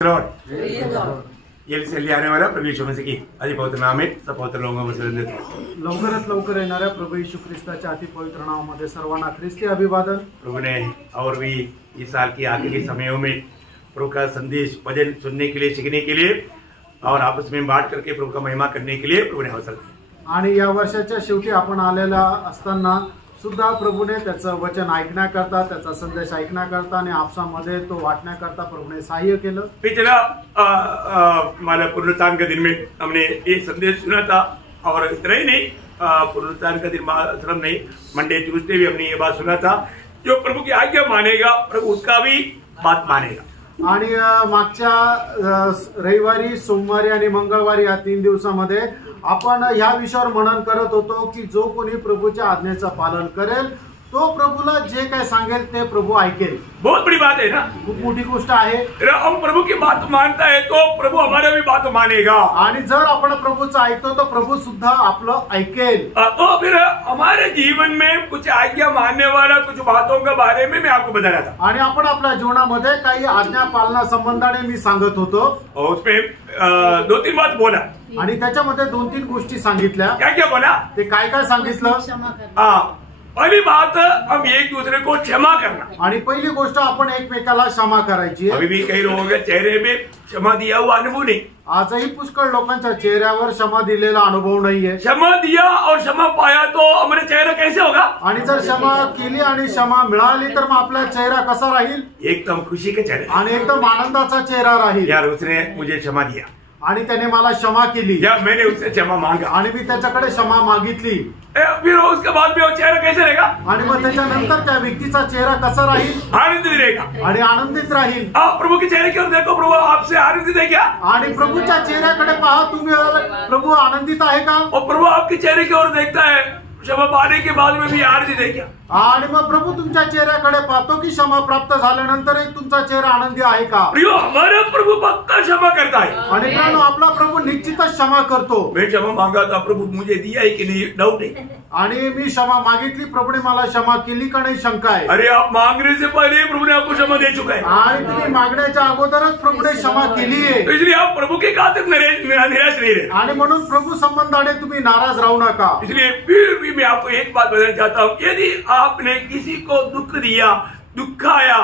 आने वाला प्रभु यीशु मसीह की अति पवित्र नाम में सब पवित्र लोगों को वचन देतो। लवकरात लवकर येणाऱ्या प्रभू येशू ख्रिस्ताच्या अति पवित्र नावामध्ये सर्वांना ख्रिस्ती अभिवादन। प्रभु ने और भी इस साल की आखिरी समयों में प्रभु का संदेश भजन सुनने के लिए, सीखने के लिए और आपस में बांट करके प्रभु का महिमा करने के लिए प्रभु ने अवसर दिया। आणि या वर्षाच्या शेवटी आपण आलेला असताना सुद्धा प्रभूने त्याचं वचन ऐकण्याकरता, त्याचा संदेश ऐकण्याकरता आणि आपसामध्ये तो वाटण्याकरता प्रभूने सहाय्य केलं। पिछला हमारा पुनरुत्थान के दिन में हमने ये संदेश सुना था और इतना ही नहीं, पुनरुत्थान का दिन मात्र नहीं, मंडे ट्यूसडे भी हमने ये बात सुना था, जो प्रभु की आज्ञा मानेगा प्रभु उसका भी बात मानेगा। आणि मागच्या रविवारी, सोमवारी आणि मंगळवारी या 3 दिवसामध्ये आपण ह्या विषयावर मनन करत होतो की जो कोणी प्रभूच्या आज्ञेचं पालन करेल तो प्रभूला जे काय सांगेल ते प्रभू ऐकेल। बहुत बड़ी बात है ना, खूप मोठी गोष्ट आहे। हम प्रभु की बात मानता है तो प्रभु हमारे भी बात मानेगा आणि जर आपण प्रभूचं ऐकतो तो प्रभू सुद्धा आपलं ऐकेल। तो फिर हमारे जीवन में कुछ आज्ञा मानने वाला कुछ बातों के बारे में मैं आपको बता रहा था आणि आपण आपल्या जीवनामध्ये काही आज्ञा पालना संबंधाने मी सांगत होतो और उसमें 2-3 बात बोला आणि त्याच्यामध्ये 2-3 गोष्टी सांगितल्या। क्या क्या बोला, ते काय काय सांगितलं? पहली बात, हम एक दूसरे को क्षमा करना। आणि पहिली गोष्ट आपण एकमेकाला क्षमा करायची। अभी भी कई लोगों के चेहरे में क्षमा दिया हुआ अनुभव नहीं। आजही पुष्कळ लोकांच्या चेहऱ्यावर क्षमा दिलेला अनुभव नाहीये। क्षमा दिया और क्षमा पाया तो हमारे चेहरा कैसे होगा? आणि जर क्षमा केली आणि क्षमा मिळाली तर मग आपला चेहरा कसा राहील? एकदम खुशी के चेहरा आणि एकदम आनंदाचा चेहरा राहील। यार उसने मुझे क्षमा दिया आणि त्याने मला क्षमा केली, या मैंने उससे क्षमा मांगा आणि मी त्याच्याकडे क्षमा मागितली। फिर उसके बाद में वो चेहरा कैसे रहेगा? आणि मग त्याच्यानंतर त्या व्यक्तीचा चेहरा कसा राहील? आनंदित रहेगा आणि आनंदित राहील। आप प्रभु के चेहरे की ओर देखो, प्रभु आपसे आनंदित है क्या? आणि प्रभूच्या चेहऱ्याकडे पहा, तुम्ही प्रभू आनंदित आहे का? और प्रभु आपके चेहरे की ओर देखता है, क्षमा पाने के बाद में भी आनंदित है क्या? आणि मग प्रभू तुमच्या चेहऱ्याकडे पाहतो की क्षमा प्राप्त झाल्यानंतर तुमचा चेहरा आनंदी आहे का? प्रियो, हमारा प्रभु पक्का क्षमा करता है। आणि प्रियो, आपला प्रभू निश्चितच क्षमा करतो। मैं क्षमा मांगा था, प्रभु मुझे दिया है कि नहीं, डाउट है। आणि मी क्षमा मागितली, प्रभूने मला क्षमा केली का नाही, शंका आहे। अरे आप मांगने से पहले प्रभु ने आपको क्षमा दे चुका है आणि तुम्ही मागण्याच्या अगोदरच प्रभूने क्षमा केली आहे। तो इसलिए आप प्रभु के खातिर निराश नहीं रहे। आणि म्हणून प्रभू संबंधाने तुम्ही नाराज राहू नका। इसलिए फिर भी मैं आपको एक बात बताना चाहता हूँ, यदि आपने किसी को दुख दिया, दुखाया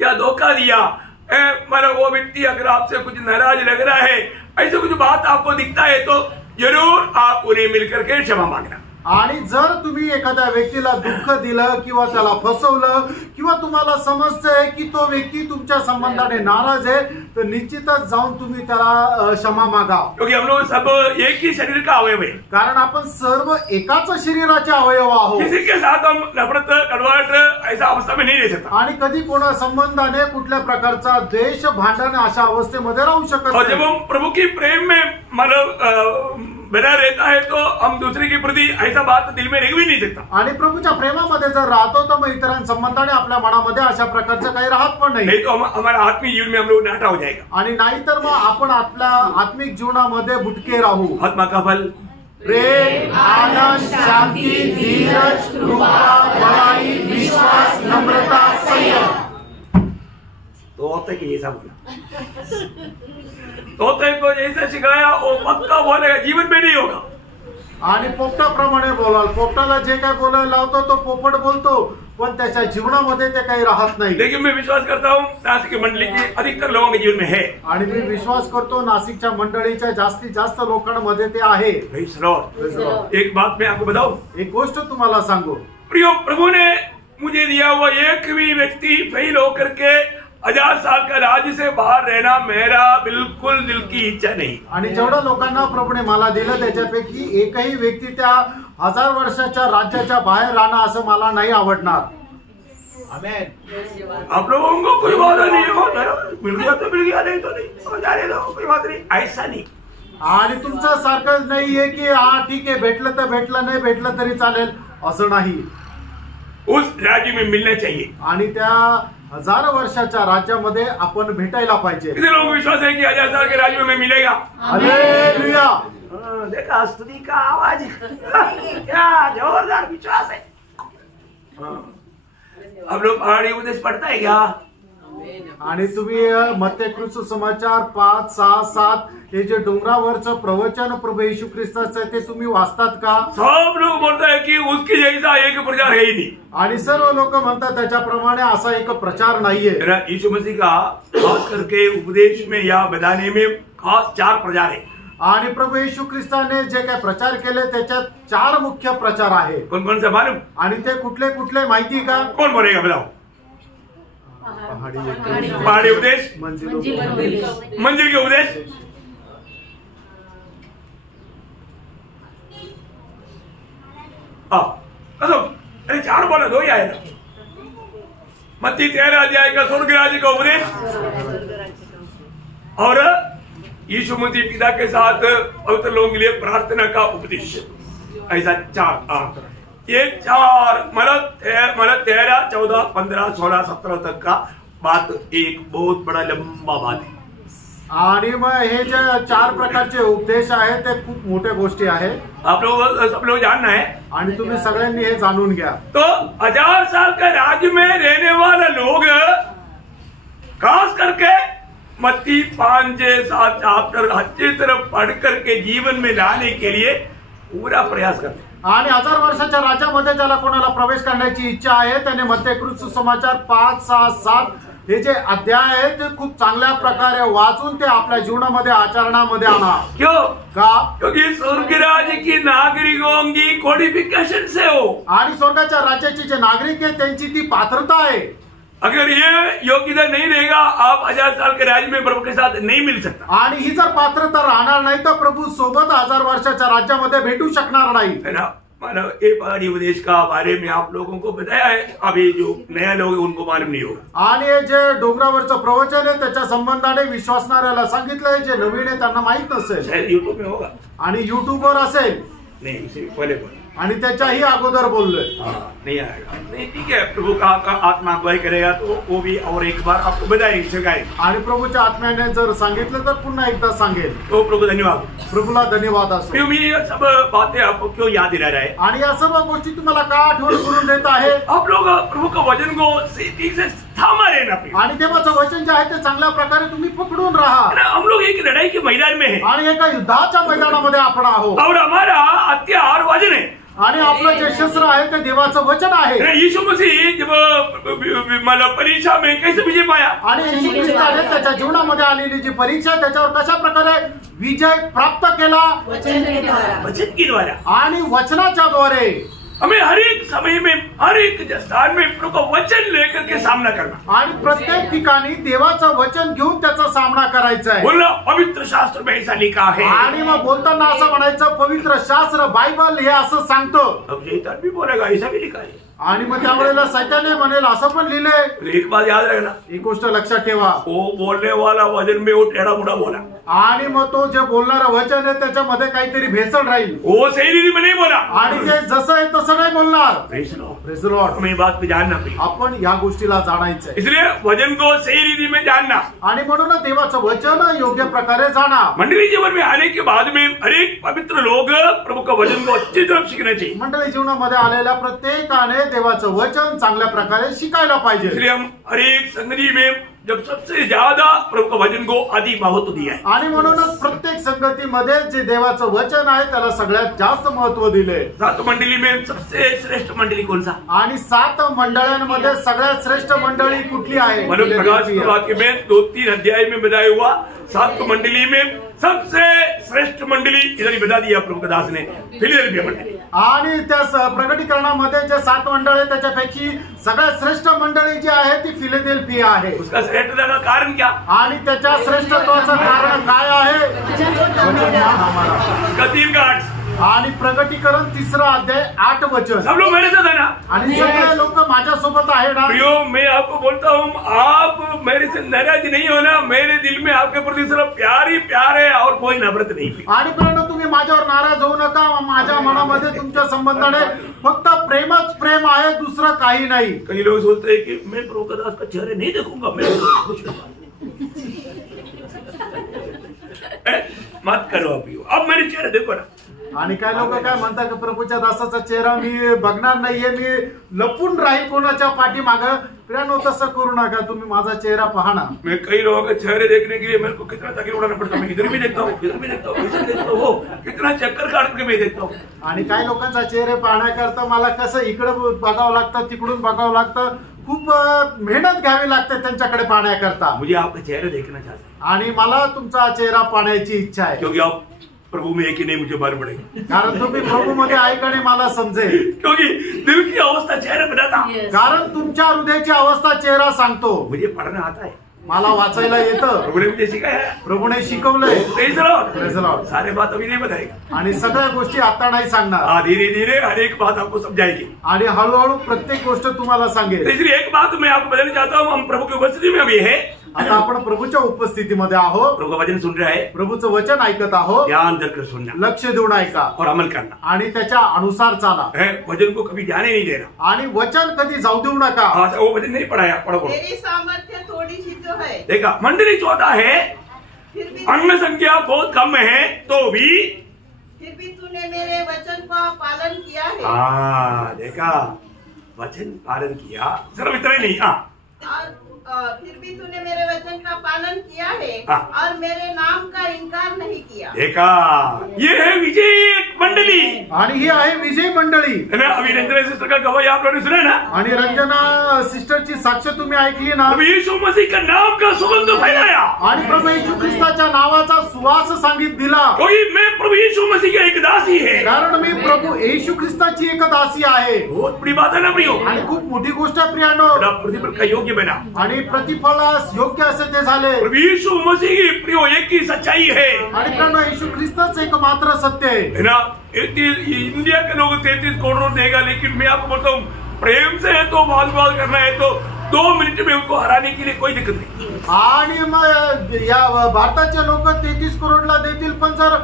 या धोखा दिया, मतलब वो व्यक्ति अगर आपसे कुछ नाराज लग रहा है, ऐसे कुछ बात आपको दिखता है तो जरूर आप उन्हें मिलकर के क्षमा मांगना। आणि जर तुम्ही एखाद्या व्यक्तीला दुःख दिलं किंवा त्याला फसवलं किंवा तुम्हाला समजतंय की तो व्यक्ती तुमच्या संबंधाने नाराज आहे तर निश्चितच जाऊन तुम्ही त्याला क्षमा मागा। क्योंकि हम लोग सब एक ही शरीर का अवयव है, कारण आपण सर्व एकाच शरीराचे अवयव आहोत। किसी के साथ हम नफरत, कड़वाहट ऐसा अवस्था में नहीं रह सकता। आणि कधी कोणा संबंधाने कुठल्या प्रकारचा द्वेष, भांडण अशा अवस्थेमध्ये राहू शकत नाही। और जब हम प्रभु की प्रेम में मतलब बना रहता है तो हम दूसरे के प्रति ऐसा बात दिल में रह भी नहीं सकता। आणि प्रभूच्या प्रेमामध्ये जर राहतो तर मग इतरांसंबंधाने आपल्या मनामध्ये अशा प्रकारचं काही राहत पण नाही। नहीं तो हमारा आत्मिक जीवन में हम लोग नाटा हो जाएगा। आणि नाहीतर मग आपण आपल्या आत्मिक जीवनामध्ये बुटके राहू। आत्मा का फल प्रेम, आनंद, शांती, धीरज, कृपा, बड़ाई, विश्वास, नम्रता, संयम। तो तक ऐसा बोला तो को जैसे सिखाया वो पक्का बोलेगा, जीवन में नहीं होगा। आणि पोपटाप्रमाणे बोलाल, पोपटाला जे काय बोलायला लावतो तो पोपट बोलतो, पण त्याच्या जीवनामध्ये ते काही राहत नाही। लेकिन मैं विश्वास करता हूँ नासिक की मंडली के अधिकतर लोगों के जीवन में है। आणि मी विश्वास करतो नाशिकच्या मंडळीच्या जास्तीत जास्त लोकांमध्ये ते आहे। एक बात मैं आपको बताऊं, एक गोष्ट तुम्हाला सांगू, प्रियो, प्रभु ने मुझे दिया हुआ एक भी व्यक्ति फेल होकर के 1000 साल का राज्य से बाहर रहना मेरा बिल्कुल दिल की इच्छा नहीं। आणि जेवढ्या लोकांना प्रभूने मला दिलं त्याच्यापैकी एकही व्यक्ती त्या 1000 वर्षाच्या राज्याच्या बाहेर राहणं असं मला नाही आवडणार। आमेन। आप लोगों को कोई वादा नहीं हो, मिल गया तो मिल गया, नहीं तो नहीं, जाने दो, कोई बात नहीं, ऐसा नहीं। आणि तुमचं सारखं नाहीये की हा ठीक आहे, भेटलं तर भेटलं, नाही भेटलं तरी चालेल, असं नाही। उस राज्य में मिलना चाहिए। आणि त्या 1000 वर्षाच्या राज्यामध्ये आपण भेटायला पाहिजे। कितने लोगों को विश्वास है कि 1000 साल के राज्य में मिलेगा? हालेलुया। देखा स्तुति का आवाज, क्या जोरदार विश्वास है। हम लोग पहाड़ी उपदेश पढ़ता है क्या? आणि तुम्ही मत्तेकृत सुसमाचार 5, 6, 7 हे जे डोंगरावरचं प्रवचन प्रभू येशू ख्रिस्ताचं आहे ते तुम्ही वाचतात का? सब लोग बोलता है कि उसकी जैसा एक प्रचार है ही नहीं. आणि सर्व लोक म्हणतात त्याच्याप्रमाणे असा एक प्रचार नाहीये. यीशु मसीह का खास करके उपदेश में या बताने में खास 4 प्रचार है. आणि प्रभू येशू ख्रिस्ताने जे काय प्रचार केले त्याच्यात 4 मुख्य प्रचार आहे. कौन कौन से मालूम? आणि ते कुठले कुठले माहिती का? कौन बोलेगा बताओ? पहाड़ी उपदेश, मंजिल के उपदेश, अरे 4 बोला, 2 ही आया था. मत्ती 13 अध्याय का स्वर्ग राज्य का उपदेश और यीशु मसीह पिता के साथ पवित्र लोगों के लिए प्रार्थना का उपदेश. ऐसा 4. ये 4 मतलब 13, 14, 15, 16, 17 तक का बात एक बहुत बड़ा लंबा बात है. आणि मग हे जे 4 प्रकारचे उपदेश आहेत ते खूप मोठ्या गोष्टी आहेत. आप लोग सब लोग जानना है आणि तुम्ही सगळ्यांनी हे जाणून घ्या. तो 1000 साल का राज्य में रहने वाले लोग खास करके मत्ती 5 से 7 चैप्टर अच्छी तरह पढ़ करके जीवन में लाने के लिए पूरा प्रयास करते हैं. आणि 1000 वर्षाच्या राज्यामध्ये ज्याला कोणाला प्रवेश करण्याची इच्छा आहे त्याने मत्तेकृत सुसमाचार 5, 6, 7 हे जे अध्याय आहे ते खूप चांगल्या प्रकारे वाचून ते आपल्या जीवनामध्ये आचरणामध्ये आणा. क्यों? का? क्योंकि स्वर्ग राज्य की नागरिकों की क्वालिफिकेशन से हो. आणि स्वर्गाच्या राज्याचे जे नागरिक आहे त्यांची ती पात्रता आहे. अगर ये योग्यता नहीं रहेगा आप 1000 साल के राज्य में प्रभु के साथ नहीं मिल सकता. आणि ही जर पात्रता राहणार नाही तर प्रभू सोबत 1000 वर्षाच्या राज्यामध्ये भेटू शकणार नाही. है ना? मानो ये पहाड़ी उपदेश का बारे में आप लोगों को बताया है. अभी जो नया लोग हैं उनको मालूम नहीं होगा. आणि जे डोंगरावरचं प्रवचन आहे त्याच्या संबंधाने विश्वासणाऱ्याला सांगितलंय, जे नवीन आहे त्यांना माहित नसेल. शायद यूट्यूब में होगा आणि युट्यूबवर असेल. नहीं, उसी पहले बोला आणि त्याच्याही अगोदर बोललोय. नहीं आएगा. नहीं, ठीक है. प्रभु का आत्मा अगुवाई करेगा तो वो भी और एक बार आपको बताएंगे, सिखाएंगे. आणि प्रभूच्या आत्म्याने जर सांगितलं तर पुन्हा एकदा सांगेल. तो प्रभु धन्यवाद. प्रभूला धन्यवाद असो. क्यों मी ये सब बातें आपको क्यों याद दिला रहा है? आणि या सर्व गोष्टी तुम्हाला का आठवण करून देत आहे? आप लोग प्रभु का वचन को ठीक से थामा रहना. आणि देवाचं वचन जे आहे ते चांगल्या प्रकारे तुम्ही पकडून राहा. हम लोग एक लड़ाई के मैदान में है आणि एका युद्धाच्या मैदानामध्ये आपण आहोत. और हमारा हथियार वचन है. आणि आपलं जे शस्त्र आहे ते देवाचं वचन आहे. यीशु मसीह जब मतलब परीक्षा में कैसे विजय पाया? आणि येशू ख्रिस्ताने त्याच्या जीवनामध्ये आलेली जी परीक्षा त्याच्यावर कशा प्रकारे विजय प्राप्त केला? वचन के द्वारा. आणि वचनाच्या द्वारे. हमें हर एक समय में हर एक स्थान में प्रभु का वचन लेकर के सामना करना. आणि प्रत्येक ठिकाणी देवाचं वचन घेऊन त्याचा सामना करायचा आहे. बोलना पवित्र शास्त्र में ऐसा लिखा है. आणि मग बोलताना असं म्हणायचं पवित्र शास्त्र बायबल हे असं सांगतं. अब शैतान भी बोलेगा ऐसा भी लिखा है. आणि मग त्यावेळेला सैताने म्हणेल असं पण लिहिलंय. एक बात याद रखना, एक गोष्ट लक्षात ठेवा, वो बोलने वाला वचन में वो टेढ़ा मुड़ा बोला. आणि मग तो जे बोलणारा वचन आहे त्याच्यामध्ये काहीतरी भेसळ राहील. वो सही रीति में नहीं बोला. आणि ते जसं आहे तसं नाही बोलणार. Praise the Lord. Praise the Lord. हमें बात पे जानना पड़ेगा. आपण या गोष्टीला जाणायचंय. इसलिए वचन को सही रीति में जानना. आणि म्हणून देवाचं वचन योग्य प्रकारे जाणा. मंडली जीवन में आने के बाद में हर एक पवित्र लोग प्रभु का वचन को अच्छी तरह सीखना चाहिए. मंडळी जीवनामध्ये आलेल्या प्रत्येकाने देवाचं वचन चांगल्या प्रकारे शिकायला पाहिजे. इसलिए हम हर एक संगति में जब सबसे ज्यादा प्रभु का वचन को अति महत्व दिया है. आणि म्हणूनच प्रत्येक संगतीमध्ये जे देवाचं वचन आहे त्याला सगळ्यात जास्त महत्व दिले. 7 मंडली में सबसे श्रेष्ठ मंडली कौन सा? आणि 7 मंडळांमध्ये सगळ्यात श्रेष्ठ मंडळी कुठली आहे? मतलब प्रकाश वाक्य में 2-3 अध्याय में बताया हुआ 7 मंडली में सबसे श्रेष्ठ मंडली इधर बता दिया प्रभु का दास ने, फिलिलफिया मंडली. आणि त्या प्रकटीकरणामध्ये जे 7 मंडळ आहे त्याच्यापैकी सगळ्यात श्रेष्ठ मंडळी जी आहे ती फिलाडेल्फिया आहे. उसका श्रेष्ठता का कारण क्या? आणि त्याच्या श्रेष्ठत्वाचं कारण काय आहे? उसका 3 का 8. आणि प्रकटीकरण 3 अध्याय 8 वचन. सब लोग मेरे साथ है ना? आणि सगळे लोक माझ्यासोबत आहे ना? प्रियो, मैं आपको बोलता हूँ, आप मेरे से नाराज नहीं होना. मेरे दिल में आपके प्रति सिर्फ प्यार ही प्यार है और कोई नफरत नहीं. आणि परंतु तुम्ही माझ्यावर नाराज होऊ नका. माझ्या मनामध्ये तुमच्या संबंधाने फक्त प्रेमच प्रेम आहे, दुसरं काही नाही. कई लोग सोचते हैं कि मैं प्रभु का दास का चेहरे नहीं देखूंगा, मैं खुश मत करो अभी. अब मेरे चेहरे देखो ना. आणि काय लोक काय म्हणतात की प्रभूच्या दासाचा चेहरा मी बघणार नाहीये, मी लपून राहील कोणाच्या पाठीमागं. प्रियानो, तसं करू नका, तुम्ही माझा चेहरा पहा ना. मैं कई लोगों के चेहरे देखने के लिए मेरे को कितना तकलीफ उठाना पड़ता है. मैं इधर भी देखता हूँ, इधर भी देखता हूँ, इधर भी देखता हूँ, वो कितना चक्कर काट के मैं देखता हूँ. आणि काही लोकांचा चेहरे पाहण्याकरता मला कसं इकडं बघावं लागतं, तिकडून बघावं लागतं, खूप मेहनत घ्यावी लागते त्यांच्याकडे पाहण्याकरता. मुझे आपका चेहरा देखना चाहता है आणि मला तुमचा चेहरा पाहण्याची इच्छा आहे, क्योंकि आप प्रभु में एक ही नहीं मुझे मालूम पड़ेगा. कारण तुम्ही प्रभू मध्ये ऐकणे मला समजेल. क्योंकि दिल की अवस्था चेहरा बताता. कारण तुमच्या हृदयाची अवस्था चेहरा सांगतो. मुझे पढ़ना आता है, मला वाचायला येतं, प्रभुने मुझे सिखाया है, प्रभूने शिकवलंय. Praise the Lord. Praise the Lord. सारे बात अभी नहीं बताएगा, आणि सगळ्या गोष्टी आता नाही सांगणार, धीरे धीरे हर एक बात आपको समझाएगी. आणि हळूहळू प्रत्येक गोष्ट तुम्हाला सांगेल. इसलिए एक बात मैं आपको बताना चाहता हूँ, हम प्रभु की उपस्थिति में अभी है. आता आपण प्रभूच्या उपस्थितीमध्ये आहोत, प्रभु का वचन सुन रहा है, प्रभूचं वचन ऐकत आहोत, ध्यान देकर सुनना, लक्ष देऊन ऐका और अमल करना. आणि त्याच्या अनुसार चाला. वचन को कभी जाने नहीं देना. आणि वचन कधी जाऊ देऊ नका. वो वचन नहीं पढ़ाया, पढ़ो. मेरी सामर्थ्य थोड़ी सी जो है, देखा, मंडली छोटा है, फिर भी अंग संख्या बहुत कम है, तो भी तूने मेरे वचन का पालन किया है. देखा, वचन पालन किया, सिर्फ इतना ही नहीं. और फिर भी तूने मेरे वचन का पालन किया है हाँ. और मेरे नाम का इनकार नहीं किया. देखा, ये है विजय मंडली. आणि ही आहे विजय मंडळी. है ना. अभी रंजना सिस्टर का गवाही आप लोगों ने सुना ना. आणि रंजना सिस्टरची साक्ष तुम्ही ऐकली ना. अभी यीशु मसीह का नाम का सुगंध फैलाया, आणि प्रभू येशू ख्रिस्ताच्या नावाचा सुवास सांगित दिला. क्योंकि मैं प्रभु यीशु मसीह का एक दासी है. कारण मी प्रभू येशू ख्रिस्ताची एक दासी आहे. बहुत बड़ी बात है ना प्रियो. आणि खूप मोठी गोष्ट आहे प्रियानो. प्रतिफल का योग्य बना, आणि प्रतिफलास योग्य असे ते झाले. प्रभु यीशु मसीह की प्रियो एक ही सच्चाई है. आणि प्रियानो, येशू ख्रिस्तच एकमात्र सत्य है ना. इंडिया के लोग 33 करोड़ देगा, लेकिन मैं आपको बोलता हूँ, प्रेम से है तो वाद करना है तो 2 मिनट में उनको हराने के लिए कोई दिक्कत नहीं. आणि मग या भारताचे लोक 33 करोडला देतील, पण जर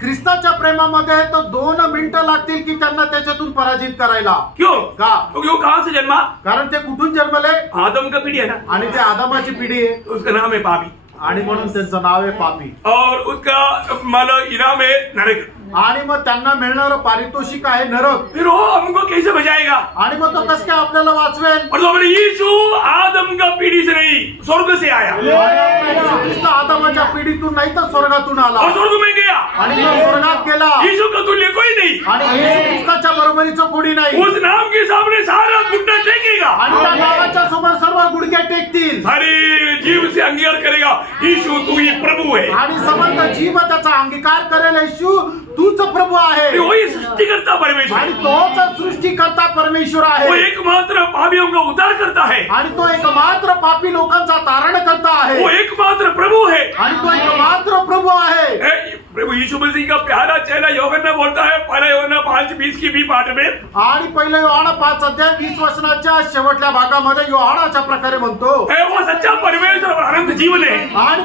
ख्रिस्ताच्या प्रेमामध्ये आहे तो 2 मिनिटं लागतील की त्यांना त्याच्यातून पराजित करायला. क्यों? का? क्योंकि वो कहां से जन्मा? कारण ते कुठून जन्मले? आदम का पीढ़ी है ना. आणि ते आदमाची पिढी आहे, उसका नाम है पापी, आणि म्हणून त्यांचं नाव आहे पापी. और उसका मतलब इनाम है नरक. आणि मग त्यांना मिळणारं पारितोषिक आहे नरक. फिर वो हमको कैसे बचाएगा? आणि मग तो कसं काय आपल्याला वाचवेल? और तो बोले यीशु आदम का पीढ़ी से नहीं, स्वर्ग से आया, ख्रिस्त आदमाच्या पिढीतून नाही तर स्वर्गातून आला, और स्वर्ग में गया. आणि मग स्वर्गात गेला. यीशु का तुल्य कोई नहीं. आणि येशू ख्रिस्ताच्या बरोबरीचं कोणी नाही. उस नाम के सामने सारा घुटना टेकेगा, आणि त्या नावाच्या समोर सर्व गुडघे टेकतील. सारे जीव से अंगीकार करेगा, यीशु तू ही प्रभु है. आणि समस्त जीव त्याचा अंगीकार करेल, येशू तूच प्रभू आहे. वही सृष्टिकर्ता परमेश्वर, आणि तोच सृष्टिकर्ता परमेश्वर आहे. वो एकमात्र पापियों का उद्धार करता है. आणि तो एकमात्र पापी लोकांचा तारण करता आहे. वो एकमात्र प्रभु है. आणि तो एकमात्र प्रभू आहे. प्रभु यीशु मसीह का प्यारा चेला यूहन्ना बोलता है, पहला यूहन्ना 5:20 की 20 पाठ में. आणि पहिलं योहाना 5:20 शेवटल्या भागामध्ये योहाना अशा प्रकारे म्हणतो, वो सच्चा परमेश्वर और अनंत जीवन है. आणि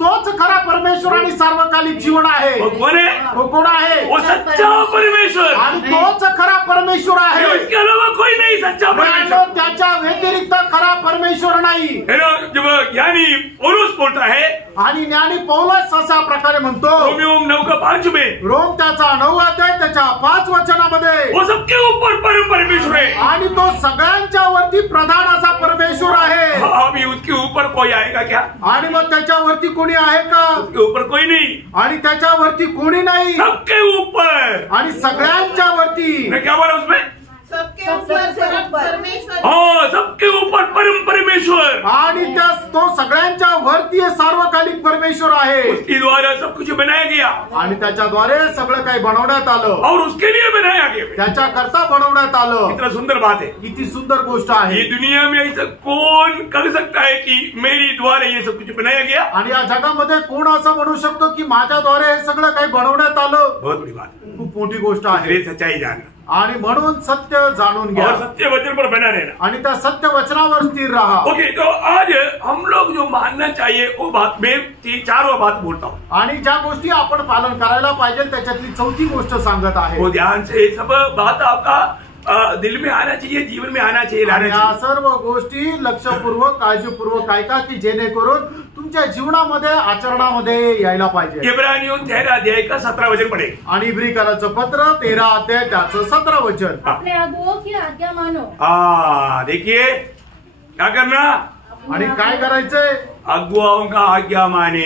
तोच खरा परमेश्वर आणि सार्वकालिक जीवन आहे. वो कौन है? तो कोण आहे? वो सच्चा परमेश्वर, आणि तोच खरा परमेश्वर आहे. इसके अलावा कोई नहीं सच्चा परमेश्वर. त्याच्या व्यतिरिक्त खरा परमेश्वर नाही. जब ज्ञानी पौलुस बोलता है, आणि ज्ञानी पौलुस अशा प्रकारे म्हणतो, रोमियो 9:5 में, रोम त्याचा 9 अध्याय त्याच्या 5 वचनामध्ये, वो सबके ऊपर परम परमेश्वर है. आणि तो सगळ्यांच्या वरती प्रधान असा परमेश्वर आहे. अभी उसके ऊपर कोई आएगा क्या? आणि मग त्याच्यावरती कोणी आहे का? उसके ऊपर कोई नहीं. आणि त्याच्यावरती कोणी नाही. सबके ऊपर, आणि सगळ्यांच्या वरती. मैं क्या बोला उसमें? सबके ऊपर परमेश्वर. हाँ, सबके ऊपर परम परमेश्वर. आणि तो सगळ्यांच्या वरती सार्वकालिक परमेश्वर आहे. उसके द्वारा सब कुछ बनाया गया, आणि त्याच्याद्वारे सगळं काही बनवण्यात आलं, और उसके लिए बनाया गया. त्याच्या करता बनवण्यात आलं. कितना सुंदर बात है. किती सुंदर गोष्ट आहे. ये दुनिया में ऐसा कौन कर सकता है कि मेरी द्वारा ये सब कुछ बनाया गया? आणि या जगामध्ये कोण असं म्हणू शकतो की माझ्याद्वारे हे सगळं काही बनवण्यात आलं? बहुत बड़ी बात, खूप मोठी गोष्ट आहे. सच्चाई जानना, आणि म्हणून सत्य जाणून घ्या, और सत्य वचन पर बना रहना, आणि त्या सत्य वचनावर स्थिर रहा. ओके, तो आज हम लोग जो मानना चाहिए वो बात में 4वां बात बोलता हूँ. आणि ज्या गोष्टी आपण पालन करायला पाहिजे त्याच्यातली 4थी गोष्ट सांगत आहे. वो ध्यान से सब बात आपका दिल में आना चाहिए, जीवन में आना चाहिए, लाना या चाहिए. सर्व गोष्टी लक्षपूर्वक काळजीपूर्वक ऐका की जेणेकरून तुमच्या जीवनामध्ये आचरणामध्ये यायला पाहिजे। इब्रानियों 13 अध्याय का 17 वचन पढ़े। आणि इब्रिकराचं पत्र 13 अध्याय त्याचं 17 वचन। अपने अगुओं की आज्ञा मानो। देखिए क्या करना, आणि काय करायचंय, अगुवाओं का आज्ञा माने।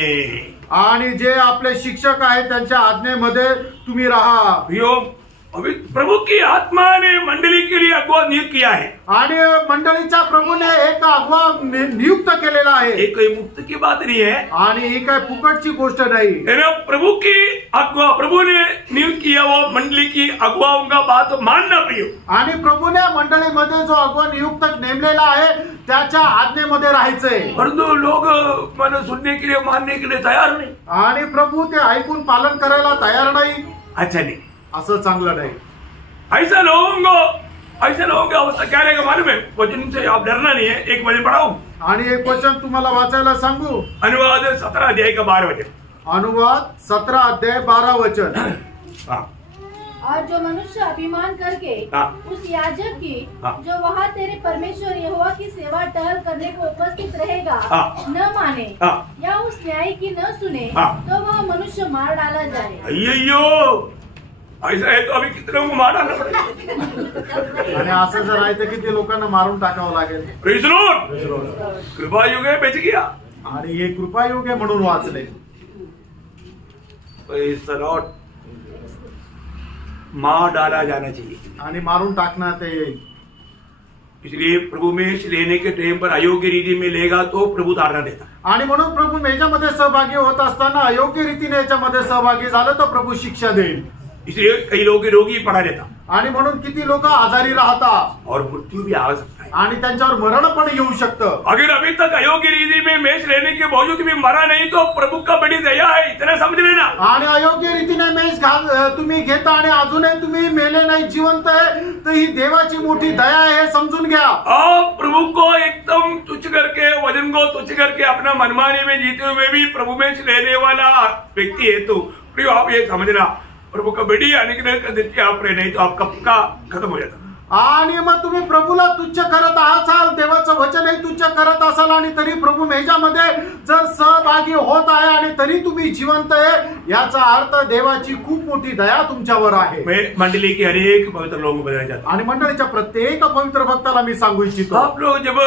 आणि जे आपले शिक्षक आहेत त्यांच्या आज्ञेमध्ये तुम्ही राहा। अभी प्रभु की आत्मा ने मंडली के लिए अगुवा नियुक्त किया है, आणि मंडळीचा प्रभूने एक अगुवा नियुक्त केलेला आहे। ये कोई मुफ्त की बात नहीं है, आणि ही काय फुकटची गोष्ट नाही। है ना। प्रभु की अगुवा, प्रभु ने नियुक्त किया वो मंडली की अगुवाओं का बात मानना प्रियो। आणि प्रभूने मंडळीमध्ये जो अगुवा नियुक्त नेमलेला आहे त्याच्या आज्ञेमध्ये राहायचंय। परंतु लोग मन सुनने के लिए, मानने के लिए तैयार नहीं। आणि प्रभू ते ऐकून पालन करायला तयार नाही। अच्छा नहीं, असं चांगलं नाही। ऐसा लोगों की अवस्था क्या रहेगा मालूम है? वचन से आप डरना नहीं है। एक वचन पढ़ाऊं, आणि एक वचन तुम्हाला वाचायला सांगू। अनुवाद 17 अध्याय का 12 वचन। अनुवाद 17 अध्याय 12 वचन। और जो मनुष्य अभिमान करके उस याजक की जो वहाँ तेरे परमेश्वर यहोवा की सेवा टहल करने को उपस्थित रहेगा न माने या उस न्याय की न सुने तो वह मनुष्य मार डाला जाए। अय्यो, ऐसा है तो अभी कितने को मार डालना पड़ेगा। आणि असं जर आहे तर किती लोकांना मारून टाकावं लागेल। प्रेज लॉर्ड, कृपा युग है बेच गया, आणि हे कृपायोग आहे म्हणून वाचले। प्रेज लॉर्ड, मार डाला जाना चाहिए, आणि मारून टाकण्यात येईल। इसलिए प्रभु में लेने के टाइम पर अयोग्य रीति में लेगा तो प्रभु तारना देता। आणि म्हणून प्रभू मेजामध्ये सहभागी होत असताना अयोग्य रीतीने याच्यामध्ये सहभागी झालं तर प्रभू शिक्षा देईल। इसलिए कई लोग रोगी पड़ा रहता, आणि म्हणून किती लोक आजारी राहतात, और मृत्यु भी आ सकता है। आणि त्यांच्यावर मरण पण येऊ शकतं। अगर अभी तक अयोग्य रीति में मेष लेने के बावजूद भी मरा नहीं तो प्रभु का बड़ी दया है, इतना समझ लेना। आणि अयोग्य रीतीने मेष तुम्ही घेता आणि अजूनही तुम्ही मेले नाही, जिवंत आहे, तर ही देवाची मोठी दया आहे, हे समजून घ्या। आप प्रभु को एकदम तुच्छ करके, वजन को तुच्छ करके अपना मनमानी में जीते हुए भी प्रभु में लेने वाला व्यक्ति है तो प्रियो आप ये समझना, प्रभु का बड़ी अनुग्रह कर देते आप रहे, नहीं तो आपका पक्का खत्म हो जाता। आणि मग तुम्ही प्रभूला तुच्छ करत असाल, देवाचं वचनही तुच्छ करत असाल, आणि तरी प्रभू मेजामध्ये जर सहभागी होत आहे आणि तरी तुम्ही जिवंत आहे, याचा अर्थ देवाची खूप मोठी दया तुमच्यावर आहे। मंडली के हरेक पवित्र लोगों को बदला जाता। आणि मंडळीच्या प्रत्येक पवित्र भक्ताला मी सांगू इच्छितो, आप लोग जब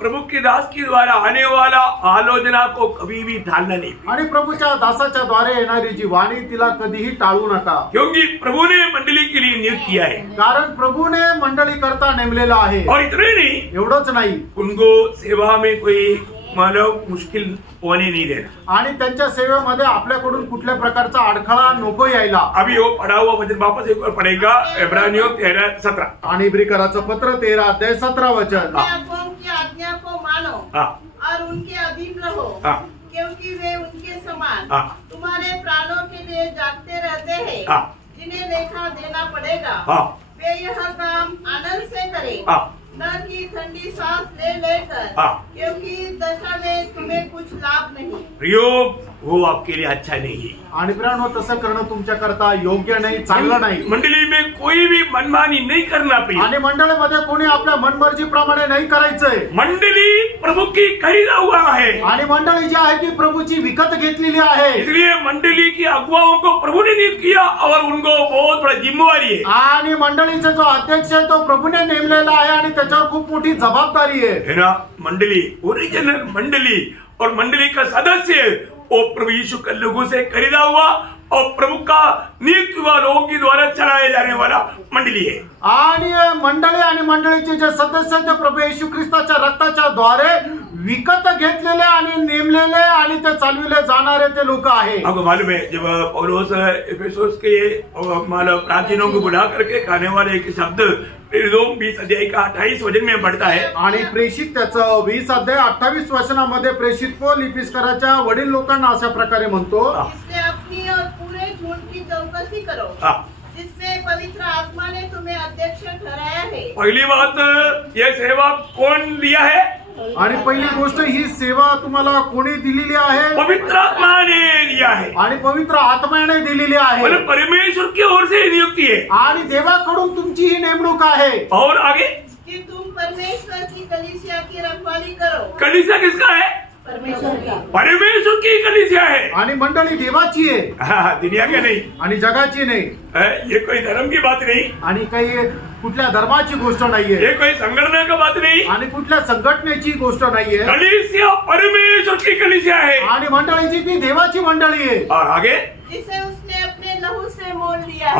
प्रभु की दास के द्वारा आने वाला आलोचना को कभी भी टालना नहीं, आणि प्रभूच्या दासाच्या द्वारे येणारी जी वाणी तिला कधीही टाळू नका, क्योंकि प्रभु ने मंडली के लिए नियुक्त किया है, कारण प्रभूने मंडळी करता नेमलेला आहे। और इतने नहीं, एवढंच नाही, उनको सेवा में कोई मतलब मुश्किल होने नहीं देना, आणि त्यांच्या सेवेमध्ये आपल्याकडून कुठल्या प्रकारचा अडथळा नको यायला। अभी वो पढ़ा हुआ वचन वापस एक बार पढ़ेगा, इब्रानियों 13:17। आणि इब्रिकराचं पत्र 13 अध्याय 17 वचन। अपने अगुओं की आज्ञा को मानो और उनके अधीन रहो, क्योंकि वे उनके समान तुम्हारे प्राणों के लिए जागते रहते हैं, जिन्हें लेखा देना पड़ेगा। वे यह काम आनंद से करें, न कि ठंडी सांस ले लेकर, क्योंकि दशा में तुम्हें कुछ लाभ नहीं। प्रियो, वो आपके लिए अच्छा नहीं है। आणि प्राणो तसं करणं तुमच्या करता योग्य नाही, चांगलं नाही। मंडली में कोई भी मनमानी नहीं करना प्रिय। आणि मंडळीमध्ये कोणी आपल्या मनमर्जी प्रमाणे नाही करायचंय। मंडली प्रभु की खरीदा हुआ है, आणि मंडळी जी आहे ती प्रभूची विकत घेतलेली आहे। इसलिए मंडली की अगुवाओं को प्रभु ने नियुक्त किया और उनको बहुत बड़ा जिम्मेवारी है। आणि मंडळीचा जो अध्यक्ष आहे तो प्रभूने नेमलेला आहे, आणि त्याच्यावर खूप मोठी जबाबदारी आहे ना। मंडली, ओरिजिनल मंडली और मंडली का सदस्य वो प्रभु यीशु के लोगों से खरीदा हुआ और प्रभु का नियुक्त हुआ लोगों के द्वारा चलाए जाने वाला मंडली है। आणि मंडळी आणि मंडळीचे जे सदस्य ते प्रभू येशू ख्रिस्ताच्या रक्ताच्या द्वारे विकत घेतलेले आणि नेमलेले आणि ते चालविले जाणारे ते लोक आहे। आपको मालूम है जब पौलुस एफेसुस के मतलब प्राचीनों को बुला करके खाने वाले एक शब्द 20 अध्याय का 28 वचन में पढ़ता है, आणि प्रेषित त्याचं 20 अध्याय 28 वचनामध्ये प्रेषित पौल इफिसकराच्या वडील लोकांना अशा प्रकारे म्हणतो, इसलिए अपनी और पूरे झूठ की चौकसी करो, जिसमें पवित्र आत्मा ने तुम्हें अध्यक्ष ठहराया है। पहली बात, यह सेवा कौन दिया है? आणि पहिली गोष्ट, ही सेवा तुम्हाला कोणी दिलेली आहे? पवित्र आत्मा ने दिया है, आणि पवित्र आत्म्याने दिलेली आहे। मतलब परमेश्वर की ओर से नियुक्ति है, आणि देवाकडून तुमची ही नेमणूक आहे। और आगे कि तुम परमेश्वर की कलीसिया की रखवाली करो। कलीसिया किसका है? परमेश्वर की कलीसिया है। आणि मंडळी देवाची आहे, दुनिया के नहीं, आणि जगाची नाही। ये कोई धर्म की बात नहीं, आणि काही कुठल्या धर्माची गोष्ट नाहीये, ये कोई संगठन का बात नहीं, आणि कुठल्या संघटनेची गोष्ट नाहीये। कलीसिया परमेश्वर की कलीसिया है, आणि मंडळीची ती देवाची मंडळी आहे। और आगे जिसे उसने अपने लहू से मोल लिया।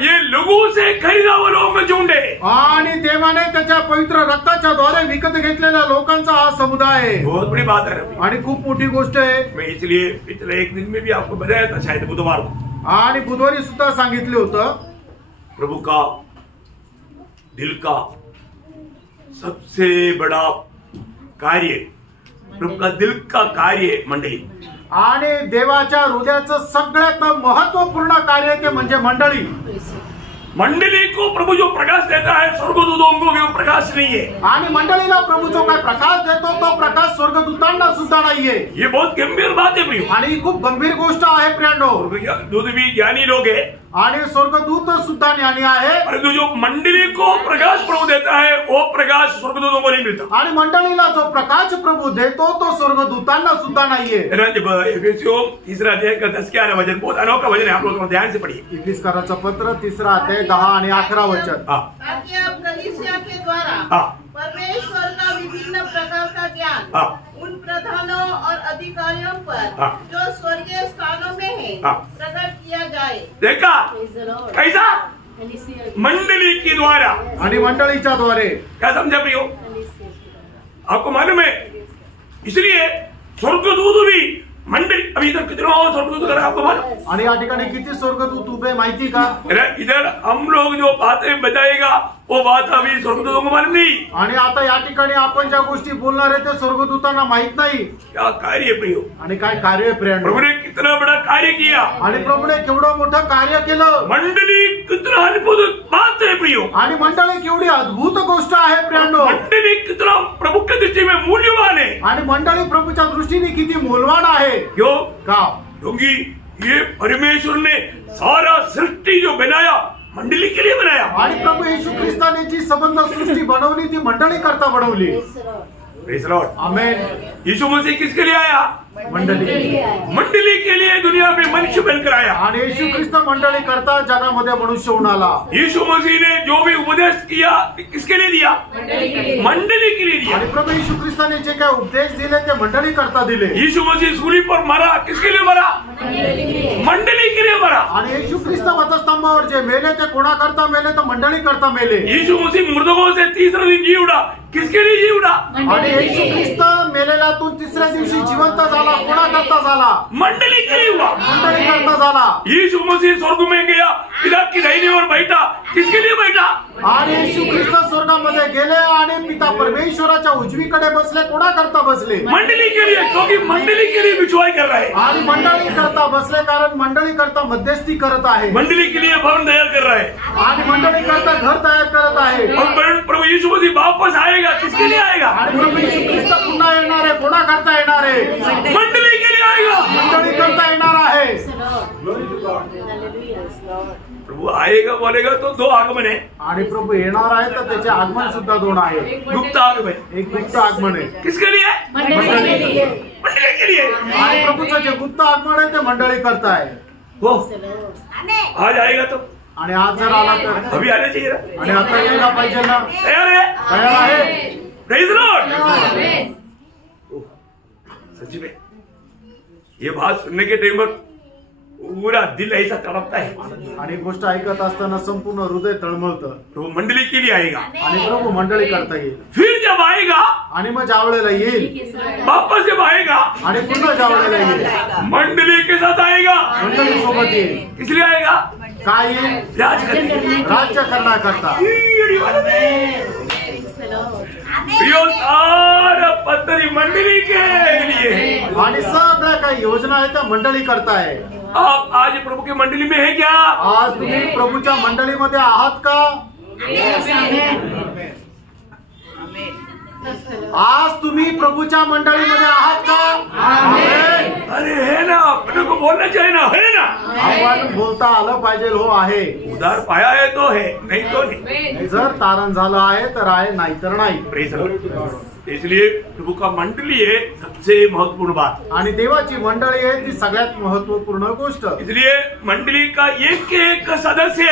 ये लघु से खरीदा हुआ लोग में झुंड है, आणि देवाने त्याच्या पवित्र रक्ताच्या द्वारे विकत घेतलेल्या लोकांचा हा समुदाय आहे। बहुत बड़ी बात है रवि। आणि खूप मोठी गोष्ट आहे। मैं इसलिए पिछले एक दिन में भी आपको बताया था, शायद बुधवार को, आणि बुधवारी सुद्धा सांगितलं होतं, प्रभु का दिल का सबसे बड़ा कार्य, प्रभु का दिल का कार्य मंडली, आणि देवाच्या हृदयाचं सगळ्यात महत्वपूर्ण कार्य ते म्हणजे मंडळी। मंडली को प्रभु जो प्रकाश देता है स्वर्गदूतों को भी वो प्रकाश नहीं है, आणि मंडळीला प्रभू जो काय प्रकाश देतो तो प्रकाश स्वर्गदूतांना सुद्धा नाहीये। ये बहुत गंभीर बात है प्रियो, आणि ही खूप गंभीर गोष्ट आहे प्रियांनो। दूध भी ज्ञानी लोग है, आणि स्वर्गदूत सुद्धा ज्ञानी आहे, परंतु जो मंडली को प्रकाश प्रभु देता है वो प्रकाश स्वर्गदूतों को नहीं मिलता। आणि मंडळीला जो प्रकाश प्रभू देतो तो स्वर्गदूतांना सुद्धा नाहीये। जब एफेसियों 3 अध्याय का 10-11 वचन, बहुत अनोखा वचन है, आप लोग ध्यान से पढ़िए। इफिसकाराचं पत्र 3 अध्याय 10 आणि 11 वचन। ताकि अब कलीसिया के द्वारा परमेश्वर का विभिन्न प्रकार का ज्ञान उन प्रधानों और अधिकारियों पर जो स्वर्गीय स्थानों में है प्रकट किया जाए। देखा कैसा? मंडली के द्वारा, आणि मंडळीच्या द्वारे। क्या समझा प्रियो? आपको मालूम है, इसलिए स्वर्गदूत भी मंडली, अभी इधर कितना स्वर्गदूत है आपको मालूम? आणि या ठिकाणी किती स्वर्गदूत उभे माहिती का? इधर हम लोग जो बातें बताएगा वो बात अभी स्वर्गदूतों को मालूम नहीं। आणि आता या ठिकाणी आपण ज्या गोष्टी बोलणार आहे ते स्वर्गदूतांना माहित नाही। क्या कार्य प्रियो, आणि काय कार्य प्रियांनो, प्रभु ने कितना बड़ा कार्य किया, आणि प्रभूने केवढं मोठं कार्य केलं। मंडली कितना अद्भुत बात है प्रियो, आणि मंडळी केवढी अद्भुत गोष्ट आहे प्रियांनो। मंडली कितना प्रभु की दृष्टि में मूल्यवान है, आणि मंडळी प्रभूच्या दृष्टीने किती मूल्यवान आहे। क्यों? का? क्योंकि ये परमेश्वर ने सारा सृष्टि जो बनाया मंडली के लिए बनाया। आणि प्रभू येशू ख्रिस्ताने जी संबंध सृष्टी बनवली ती मंडळी करता बनवली। प्रेज लॉर्ड, आमेन। यीशु मसीह किसके लिए आया? मंडळी, मंडली के लिए दुनिया में मनुष्य बनकर आया। आणि येशू ख्रिस्त मंडळी करता जगामध्ये मनुष्य होऊन आला। यीशु मसीह ने जो भी उपदेश किया किसके लिए दिया? मंडली के लिए दिया। आणि प्रभू येशू ख्रिस्ताने जे काय उपदेश दिले ते मंडळी करता दिले। यीशु मसीह सूली पर मरा, किसके लिए मरा? मंडली के लिए मरा। आणि येशू ख्रिस्त वधस्तंभावर जे मेले ते कोणा करता मेले तर मंडळी करता मेले। यीशु मसीह मृतकों से तीसरे दिन जी उठा, किसके लिए जी उठा? आणि येशू ख्रिस्त मेलेल्यातून तिसऱ्या दिवशी जिवंत झाला, कोणा करता झाला? मंडली के लिए हुआ, मंडळी करता झाला। यीशु मसीह स्वर्ग में गया, पिता की दाहिनी ओर बैठा, किसके लिए बैठा? आणि येशू ख्रिस्त स्वर्गामध्ये गेले आणि पिता परमेश्वराच्या उजवीकडे बसले, कोणा करता बसले? मंडली के लिए, क्योंकि मंडली के लिए बिछुआई कर रहा है। आणि मंडळी करता बसले कारण मंडळी करता मध्यस्थी करत आहे। मंडली के लिए भवन तैयार कर रहा है, आणि मंडळी करता घर तयार करत आहे। और प्रभु यीशु मसीह वापस आएगा, किसके लिए आएगा? आणि प्रभू येशू ख्रिस्त पुन्हा येणार आहे, कोणा करता येणार आहे? मंडली के लिए आएगा, मंडळी करता येणार आहे। प्रभु आएगा बोलेगा तो 2 आगमन है। आणि प्रभू येणार आहे तर त्याचे आगमन सुद्धा 2 आहे। गुप्त आगमन, एक गुप्त आगमन आहे। किसके लिए? मंडळी के लिए। मंडली के लिए। आणि प्रभूचं जे गुप्त आगमन आहे ते मंडळी करताय। वो आज आएगा तो, आणि आज जर आला तर अभी आना चाहिए ना, आणि आता यायला पाहिजे ना। तैयार है? तयार आहे। Praise Lord. सच्ची में ये बात सुनने के टाइम पर पूरा दिल ऐसा तड़पता है। आणि गोष्ट ऐकत असताना संपूर्ण हृदय तळमळतं। प्रभु मंडली के लिए आएगा, आणि प्रभू मंडळी करता येईल। फिर जब आएगा, आणि मग ज्यावेळेला येईल, वापस जब आएगा, आणि पुन्हा ज्यावेळेला येईल मंडली के साथ आएगा। मंडळी सोबत येईल। इसलिए आएगा काय येईल? राज करने, राज्य करण्याकरता। प्रियो सारा पद्धति मंडली के लिए, आणि सगळ्या काही योजना आहेत त्या मंडळी करताय। आप आज प्रभु की मंडली में है क्या? आज तुम्ही प्रभूच्या मंडळीमध्ये आहात का? आज तुम्ही प्रभूच्या मंडळीमध्ये आहात का? आमेन। अरे है ना, अपने को बोलना चाहिए ना, है ना। आपण बोलता आलं पाहिजे। हो आहे। उधार पाया है तो है, नहीं तो नहीं। जर तारण झालं आहे तर आहे, नाही तर नाही। Praise Lord. इसलिए प्रभु का मंडली है सबसे महत्वपूर्ण बात, आणि देवाची मंडळी आहे ती सगळ्यात महत्वपूर्ण गोष्ट। इसलिए मंडली का एक सदस्य